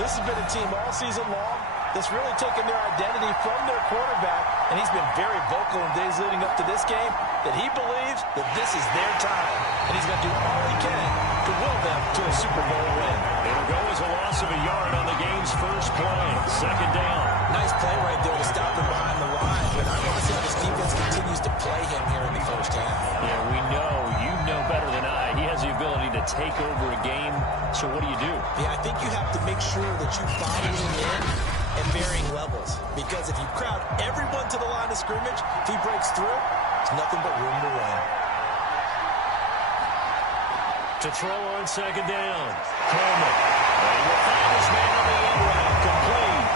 This has been a team all season long that's really taken their identity from their quarterback, and he's been very vocal in days leading up to this game that he believes that this is their time, and he's going to do all he can to will them to a Super Bowl win. It'll go as a loss of a yard on the game's first play. Second down. Nice play right there to stop him behind the line, but I want to see how this defense continues to play him here in the first half. Yeah, we know. You know better than I. He has the ability to take over a game, so what do you do? Yeah, I think you have to make sure that you bottle him in at varying levels, because if you crowd everyone to the line of scrimmage, if he breaks through, there's nothing but room to run. To throw on second down. Coleman. And he will find his man on the end route. Complete.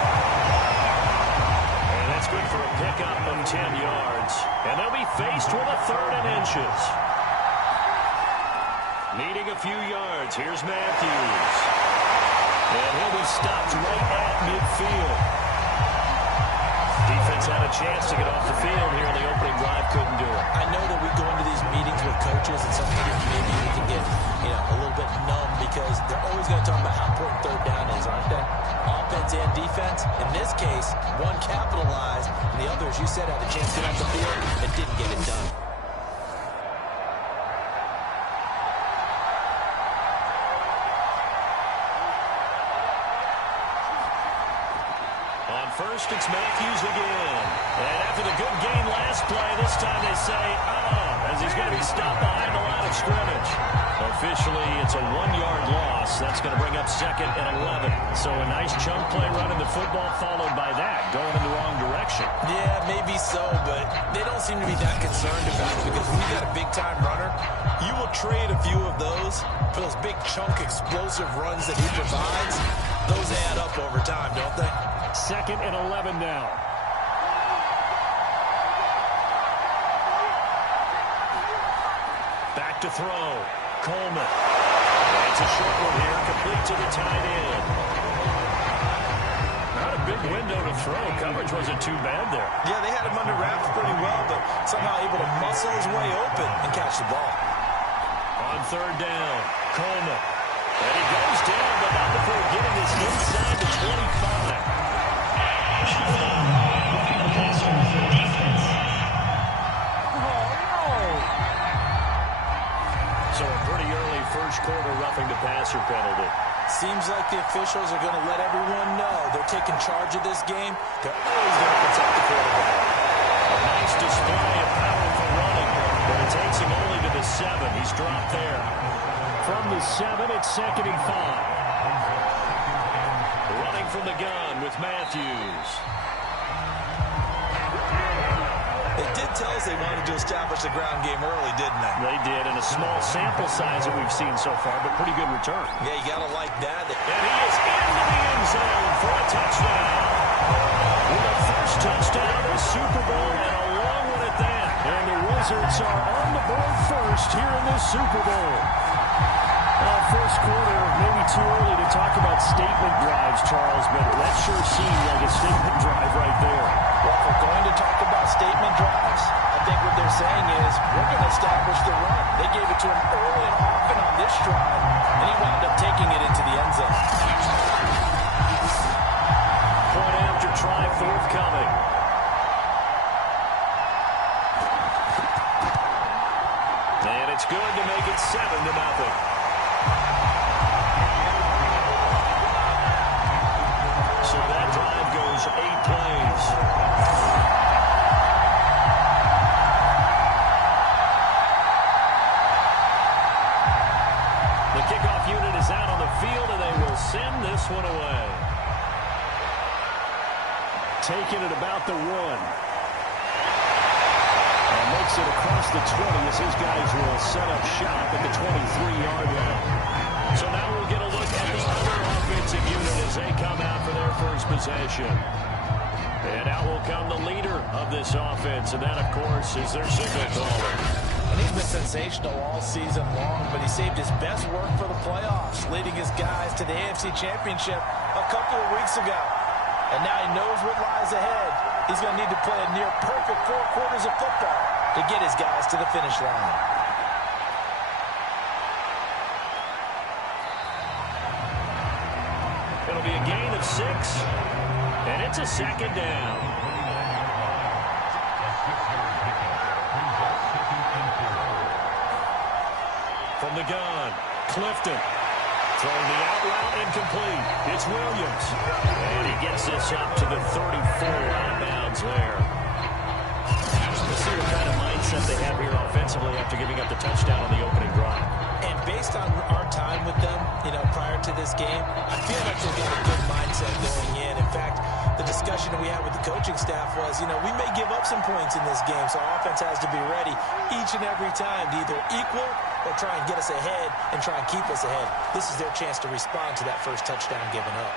And that's good for a pickup of 10 yards. And they'll be faced with a 3rd and inches. Needing a few yards. Here's Matthews. And he'll be stopped right at midfield. Defense had a chance to get off the field here in the opening drive. Couldn't do it. I know that we go into these meetings with coaches, and sometimes maybe we can get a little bit numb because they're always going to talk about how important 3rd down is, aren't they? Offense and defense. In this case, one capitalized, and the other, as you said, had a chance to get off the field and didn't get it done. First, it's Matthews again. And after the good game last play, this time they say, as he's going to be stopped behind the line of scrimmage. Officially, it's a 1-yard loss. That's going to bring up 2nd and 11. So a nice chunk play running the football, followed by that, going in the wrong direction. Yeah, maybe so, but they don't seem to be that concerned about it because when you got a big-time runner, you will trade a few of those for those big chunk explosive runs that he provides. Those add up over time, don't they? 2nd and 11 now. Back to throw. Coleman. It's a short one here, complete to the tight end. Not a big window to throw. Coverage wasn't too bad there. Yeah, they had him under wraps pretty well, but somehow able to muscle his way open and catch the ball. On 3rd down, Coleman. And he goes down, but not before getting this inside the 25. Oh, no. roughing the passer penalty. Seems like the officials are going to let everyone know they're taking charge of this game. They're always going to protect the quarterback. A nice display of powerful running, but it takes him only to the 7. He's dropped there. From the 7, it's 2nd and 5. Running from the gun with Matthews. They did tell us they wanted to establish the ground game early, didn't they? They did, and a small sample size that we've seen so far, but pretty good return. Yeah, you got to like that. And he is into the end zone for a touchdown. With a first touchdown of the Super Bowl, and a long one at that. And the Wizards are on the board first here in this Super Bowl. First quarter, maybe too early to talk about statement drives, Charles, but that sure seemed like a statement drive right there. Well, if we're going to talk about statement drives, I think what they're saying is we're going to establish the run. They gave it to him early and often on this drive, and he wound up taking it into the end zone. Point after try forthcoming. And it's good to make it 7-0. So that drive goes 8 plays. The kickoff unit is out on the field, and they will send this one away. Taking it about the 1. And makes it across the 20 as his guys will set up shop at the 23-yard line. So now we'll get a look at the other offensive unit as they come out for their first possession. And out will come the leader of this offense, and that, of course, is their signal caller. And he's been sensational all season long, but he saved his best work for the playoffs, leading his guys to the AFC Championship a couple of weeks ago. And now he knows what lies ahead. He's going to need to play a near-perfect 4 quarters of football to get his guys to the finish line. It'll be a gain of 6, and it's a 2nd down. From the gun, Clifton. Throwing the out route incomplete. It's Williams. And he gets this up to the 34 out of bounds there. Let's see what kind of mindset they have here offensively after giving up the touchdown on the opening drive. And based on our time with them, prior to this game, I feel like they've got a good mindset going in. In fact, the discussion that we had with the coaching staff was, we may give up some points in this game, so our offense has to be ready each and every time to either equal or try and get us ahead and try and keep us ahead. This is their chance to respond to that first touchdown given up.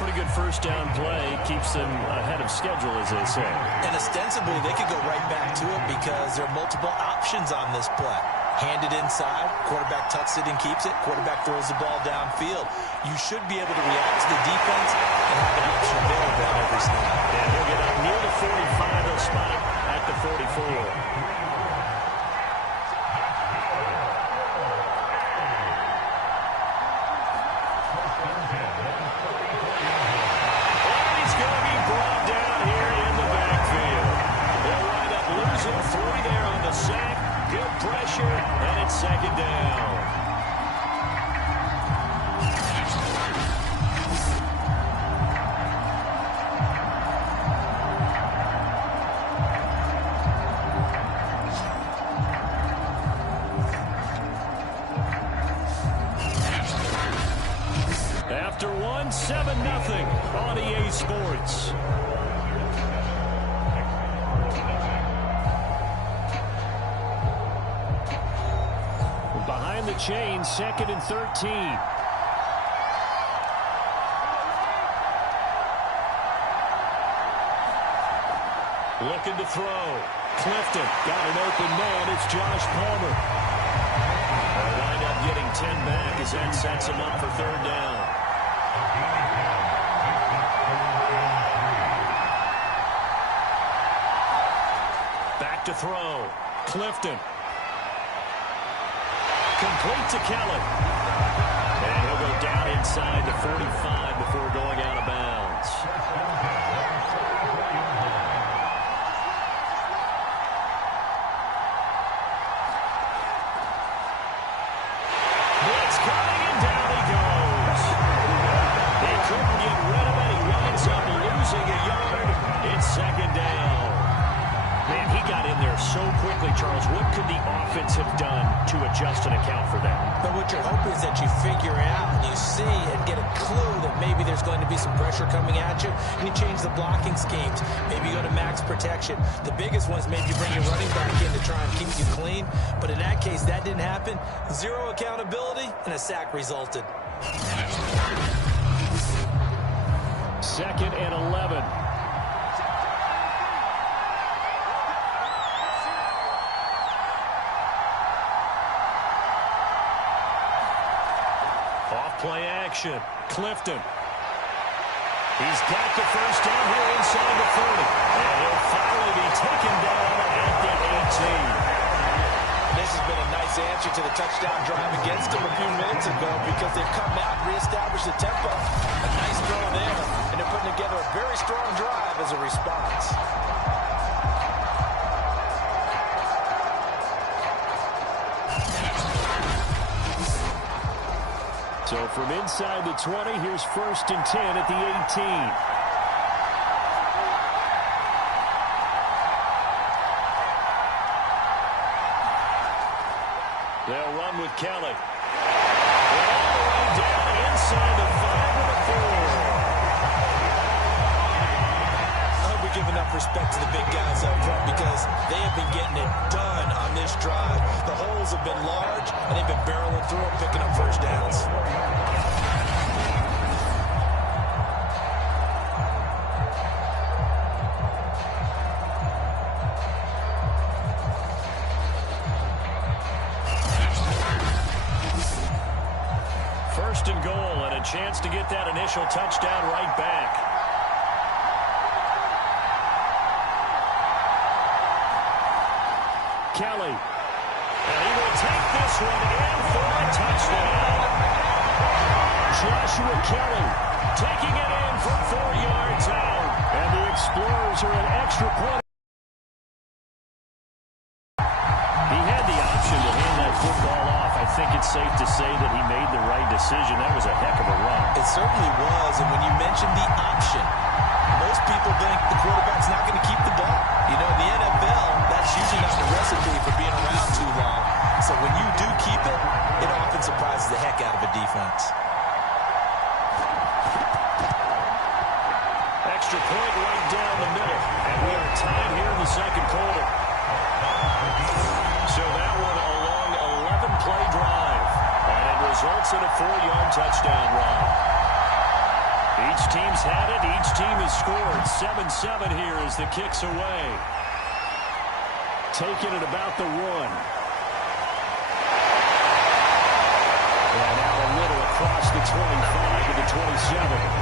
Pretty good first down play. Keeps them ahead of schedule, as they say. And ostensibly, they could go right back to it because there are multiple options on this play. Hand it inside, quarterback tucks it and keeps it, quarterback throws the ball downfield. You should be able to react to the defense and have an option available on every snap. And he'll get up near the 45. They'll spot it at the 44. And it's 2nd down. After 7-0 on EA Sports. chain, 2nd and 13. Looking to throw. Clifton got an open man. It's Josh Palmer. They'll wind up getting 10 back as that sets him up for 3rd down. Back to throw. Clifton. Complete to Kelly. And he'll go down inside the 45 before going out of bounds. Blitz coming, and down he goes. They couldn't get rid of it. He winds up losing a yard. It's 2nd down. Man, he got in there so quickly, Charles. What could the offense have done to adjust and account for that? But what you're hoping is that you figure out and you see and get a clue that maybe there's going to be some pressure coming at you, and you change the blocking schemes. Maybe you go to max protection. The biggest one is maybe you bring your running back in to try and keep you clean. But in that case, that didn't happen. 0 accountability, and a sack resulted. 2nd and 11. Play action. Clifton. He's got the 1st down here inside the 30. And he'll finally be taken down at the 18. This has been a nice answer to the touchdown drive against them a few minutes ago because they've come out and reestablished the tempo. A nice throw there, and they're putting together a very strong drive as a response. So from inside the 20, here's 1st and 10 at the 18. They'll run with Kelly. All the way down inside the 5 of the 4. I hope we give enough respect to the big guys up front because they have been getting it done on this drive. The holes have been large, and they've been barreling through them, picking up 1st downs. And goal, and a chance to get that initial touchdown right back. Kelly. And he will take this one in for a touchdown. Joshua Kelly taking it in from 4 yards out. And the Explorers are an extra point. He had the option to hand that football off. I think it's safe to say that he made the right decision. That was a heck of a run. It certainly was, and when you mentioned the option, most people think the quarterback's not going to keep the ball. You know, in the NFL, that's usually not the recipe for being around too long. So when you do keep it, it often surprises the heck out of a defense. Extra point right down the middle, and we are tied here in the 2nd quarter. So that one a long 11-play drive, and it results in a 4-yard touchdown run. Each team's had it. Each team has scored. 7-7 here as the kick's away. Taking it about the 1. And now a little across the 25 to the 27.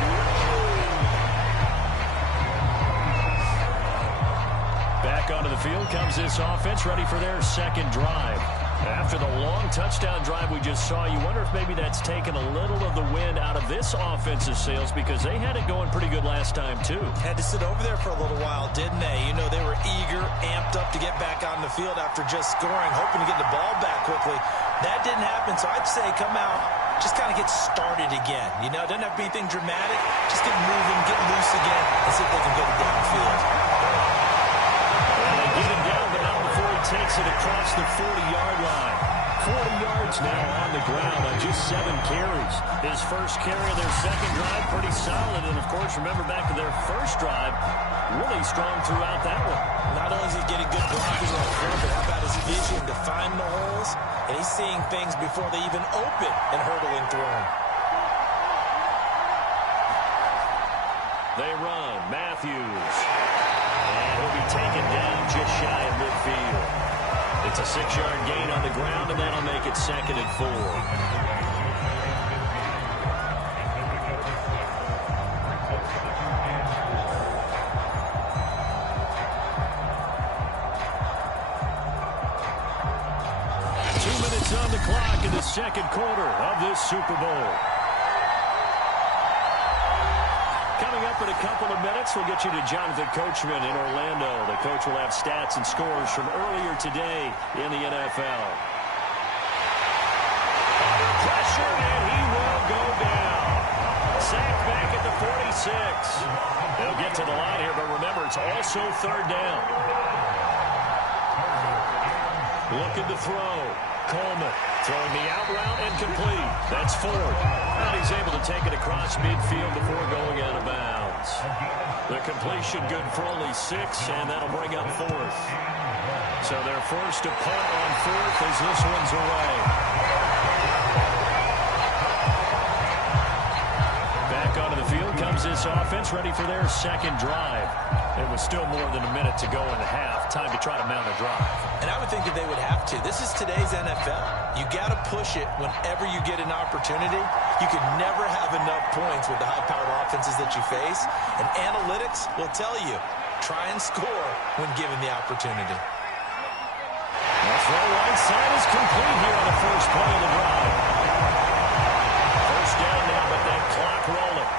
Back onto the field comes this offense, ready for their 2nd drive. After the long touchdown drive we just saw, you wonder if maybe that's taken a little of the wind out of this offensive sails because they had it going pretty good last time, too. Had to sit over there for a little while, didn't they? You know, they were eager, amped up to get back on the field after just scoring, hoping to get the ball back quickly. That didn't happen, so I'd say come out, just kind of get started again. You know, it doesn't have to be anything dramatic. Just get moving, get loose again, and see if they can get it downfield. And they get him down, but not before he takes it across the 40-yard line. 40 yards now on the ground on just 7 carries. His first carry of their 2nd drive, pretty solid. And, of course, remember back to their first drive, really strong throughout that one. Not only is he getting good blocking on the front, but how about his vision to find the holes and he's seeing things before they even open and hurtling through him. They run. Matthews. And he'll be taken down just shy of midfield. It's a 6-yard gain on the ground, and that'll make it 2nd and 4. On the clock in the second quarter of this Super Bowl. Coming up in a couple of minutes, we'll get you to Jonathan Coachman in Orlando. The coach will have stats and scores from earlier today in the NFL. Under pressure, and he will go down. Sacked back at the 46. They'll get to the line here, but remember, it's also 3rd down. Looking to throw. Coleman throwing the out route and complete. That's Ford. And he's able to take it across midfield before going out of bounds. The completion good for only 6, and that'll bring up 4th. So they're forced to punt on 4th as this one's away. Back onto the field comes this offense, ready for their second drive. It was still more than a minute to go in the half. Time to try to mount a drive. And I would think that they would have to. This is today's NFL. You got to push it whenever you get an opportunity. You can never have enough points with the high-powered offenses that you face. And analytics will tell you, try and score when given the opportunity. The throw right side is complete here on the first play of the drive. First down now, but that clock rolling.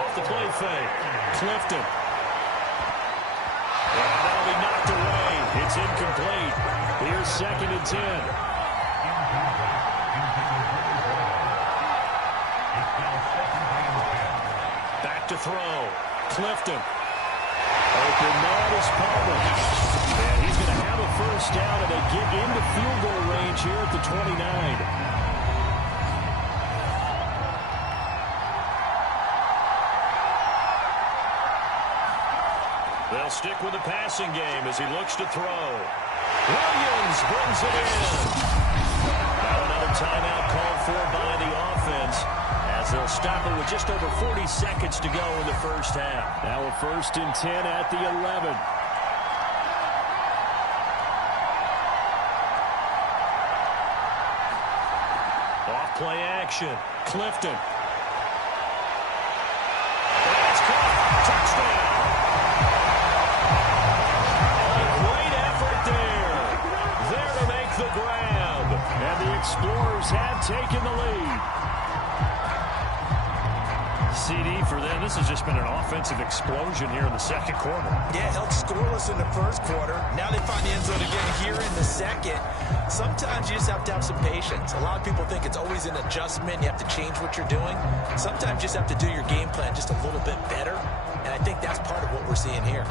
Off the play fake. Clifton. And that'll be knocked away. It's incomplete. Here's 2nd and 10. Back to throw. Clifton. Open man is Palmer. And he's going to have a first down, and they get into field goal range here at the 29. They'll stick with the passing game as he looks to throw. Williams brings it in. Now another timeout called for by the offense as they'll stop it with just over 40 seconds to go in the first half. Now a 1st and 10 at the 11. Off play action. Clifton. That's caught. Touchdown. The grab, and the Explorers have taken the lead. CD for them. This has just been an offensive explosion here in the second quarter. Yeah, held scoreless in the first quarter. Now they find the end zone again here in the second. Sometimes you just have to have some patience. A lot of people think it's always an adjustment. You have to change what you're doing. Sometimes you just have to do your game plan just a little bit better, and I think that's part of what we're seeing here.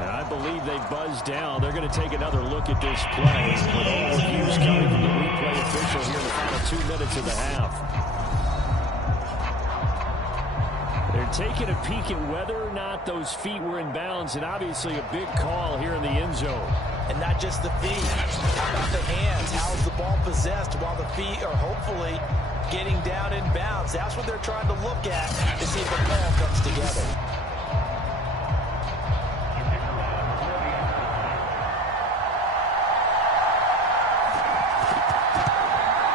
I believe they buzzed down. They're going to take another look at this play with all the views coming from the replay official here in the final 2 minutes of the half. They're taking a peek at whether or not those feet were in bounds, and obviously a big call here in the end zone. And not just the feet. How about the hands? How is the ball possessed while the feet are hopefully getting down in bounds? That's what they're trying to look at to see if the ball comes together.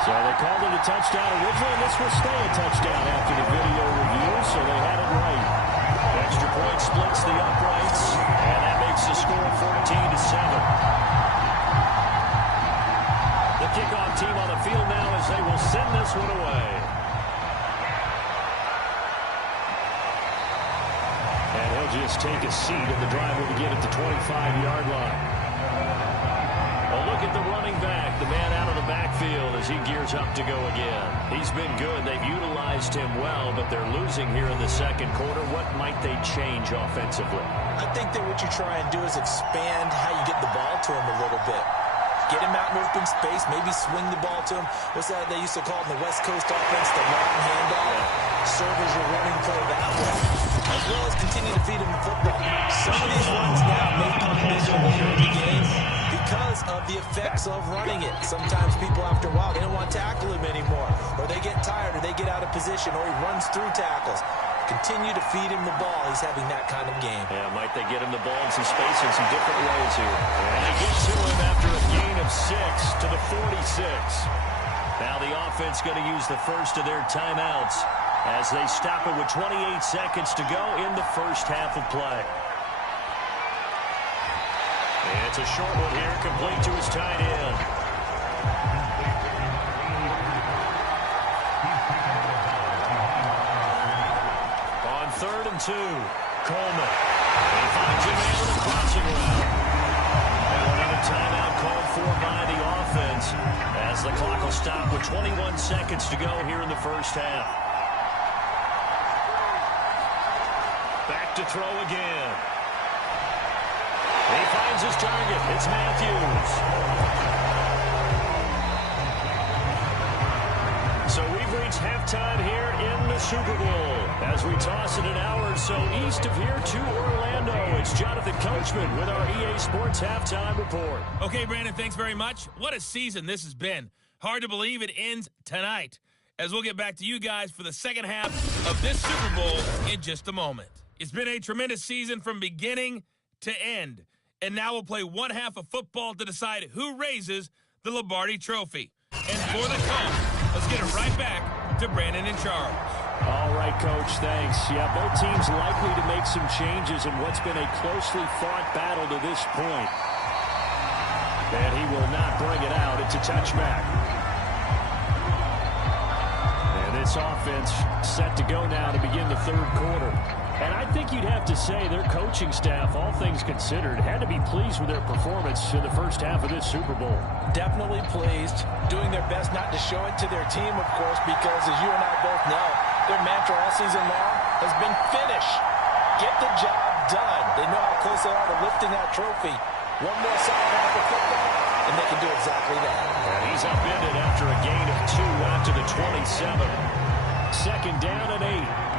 So they called it a touchdown originally, and this will stay a touchdown after the video review, so they had it right. Extra point splits the uprights, and that makes the score 14-7. The kickoff team on the field now as they will send this one away. And he'll just take a seat, and the drive will begin at the 25-yard line. Well, look at the running back, the man out of the backfield as he gears up to go again. He's been good. They've utilized him well, but they're losing here in the second quarter. What might they change offensively? I think that what you try and do is expand how you get the ball to him a little bit. Get him out in open space, maybe swing the ball to him. What's that they used to call in the West Coast offense, the long handoff? Serve as your running play that way. as well as continue to feed him the football. Some of these runs now may come bigger later in the game because of the effects of running it. Sometimes people, after a while, they don't want to tackle him anymore, or they get tired, or they get out of position, or he runs through tackles. Continue to feed him the ball. He's having that kind of game. Yeah, might they get him the ball in some space in some different ways here. And they get to him after a gain of 6 to the 46. Now the offense going to use the first of their timeouts as they stop it with 28 seconds to go in the first half of play. It's a short one here, complete to his tight end. On 3rd and 2, Coleman. And he finds a man with a crossing route. Now another timeout called for by the offense as the clock will stop with 21 seconds to go here in the first half. Back to throw again. He finds his target. It's Matthews. So we've reached halftime here in the Super Bowl as we toss it an hour or so east of here to Orlando. It's Jonathan Coachman with our EA Sports Halftime Report. Okay, Brandon, thanks very much. What a season this has been. Hard to believe it ends tonight, as we'll get back to you guys for the second half of this Super Bowl in just a moment. It's been a tremendous season from beginning to end. And now we'll play one half of football to decide who raises the Lombardi Trophy. And for the call, let's get it right back to Brandon and Charles. All right, Coach, thanks. Yeah, both teams likely to make some changes in what's been a closely fought battle to this point. And he will not bring it out. It's a touchback. And this offense set to go now to begin the third quarter. And I think you'd have to say their coaching staff, all things considered, had to be pleased with their performance in the first half of this Super Bowl. Definitely pleased, doing their best not to show it to their team, of course, because as you and I both know, their mantra all season long has been finish. Get the job done. They know how close they are to lifting that trophy. One more second half of football, and they can do exactly that. And he's upended after a gain of 2 out to the 27. Second down and 8.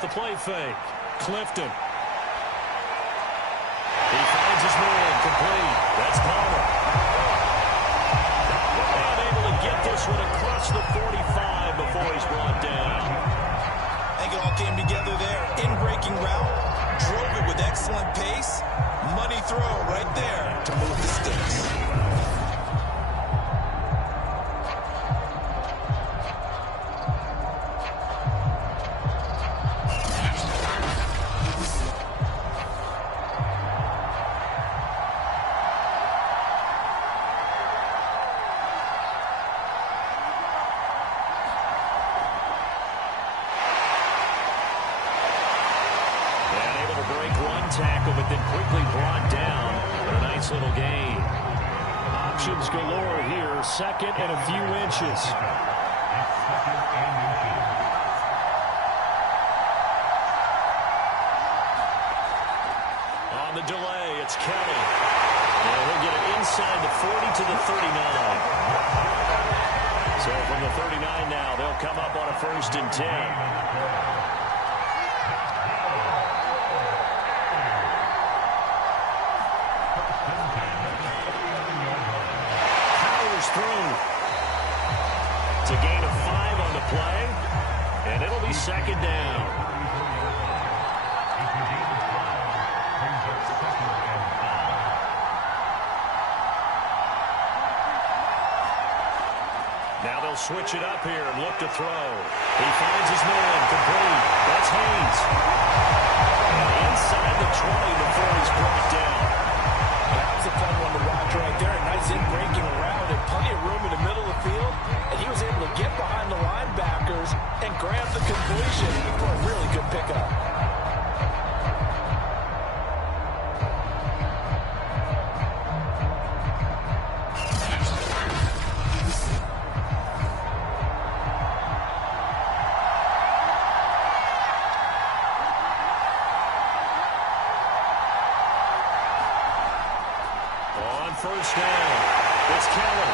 The play fake. Clifton. He finds his man complete. That's Palmer. Not able to get this one across the 45 before he's brought down. I think it all came together there. In-breaking route. Drove it with excellent pace. Money throw right there to move the sticks. Tackle, but then quickly brought down for a nice little gain. Options galore here, second and a few inches. On the delay, it's Kelly. And he'll get it inside the 40 to the 39. So from the 39 now, they'll come up on a 1st and 10. Through. It's a gain of 5 on the play, and it'll be second down. Now they'll switch it up here and look to throw. He finds his man complete. That's Haynes. And inside the 20 before he's brought down. That was a fun one to watch right there. A nice in-breaking route and plenty of room in the middle of the field. And he was able to get behind the linebackers and grab the completion for a really good pickup. First down. It's Kelly.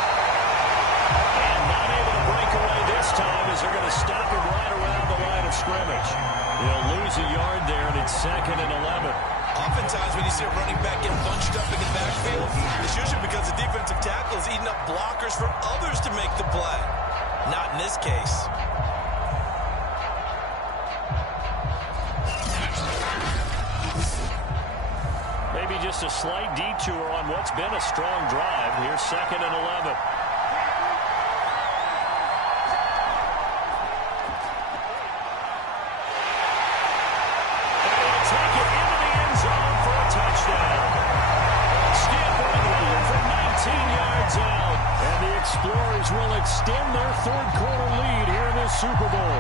And not able to break away this time as they're going to stop him right around the line of scrimmage. They'll lose a yard there, and it's 2nd and 11. Oftentimes when you see a running back get bunched up in the backfield, it's usually because the defensive tackle is eating up blockers for others to make the play. Not in this case. Maybe just a slight detour on what's been a strong drive. Here's 2nd and 11. Explorers will extend their third-quarter lead here in this Super Bowl.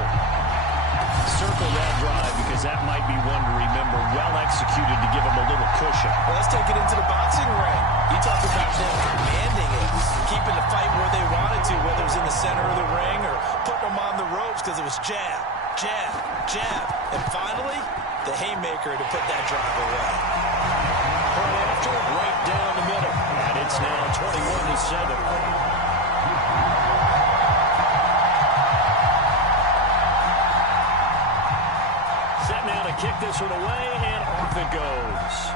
Circle that drive because that might be one to remember. Well executed to give them a little cushion. Well, let's take it into the boxing ring. You talk about them commanding it, keeping the fight where they wanted to, whether it was in the center of the ring or putting them on the ropes because it was jab, jab, jab. And finally, the haymaker to put that drive away. Right after, right down the middle. And it's now 21-7. Set now to kick this one away, and off it goes.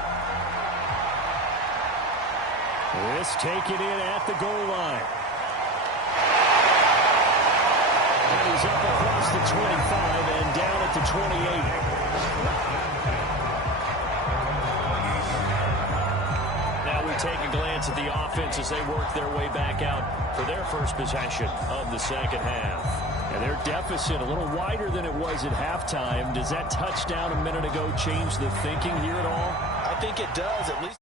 This taken in at the goal line. And he's up across the 25 and down at the 28. Take a glance at the offense as they work their way back out for their first possession of the second half. And their deficit a little wider than it was at halftime. Does that touchdown a minute ago change the thinking here at all? I think it does, at least.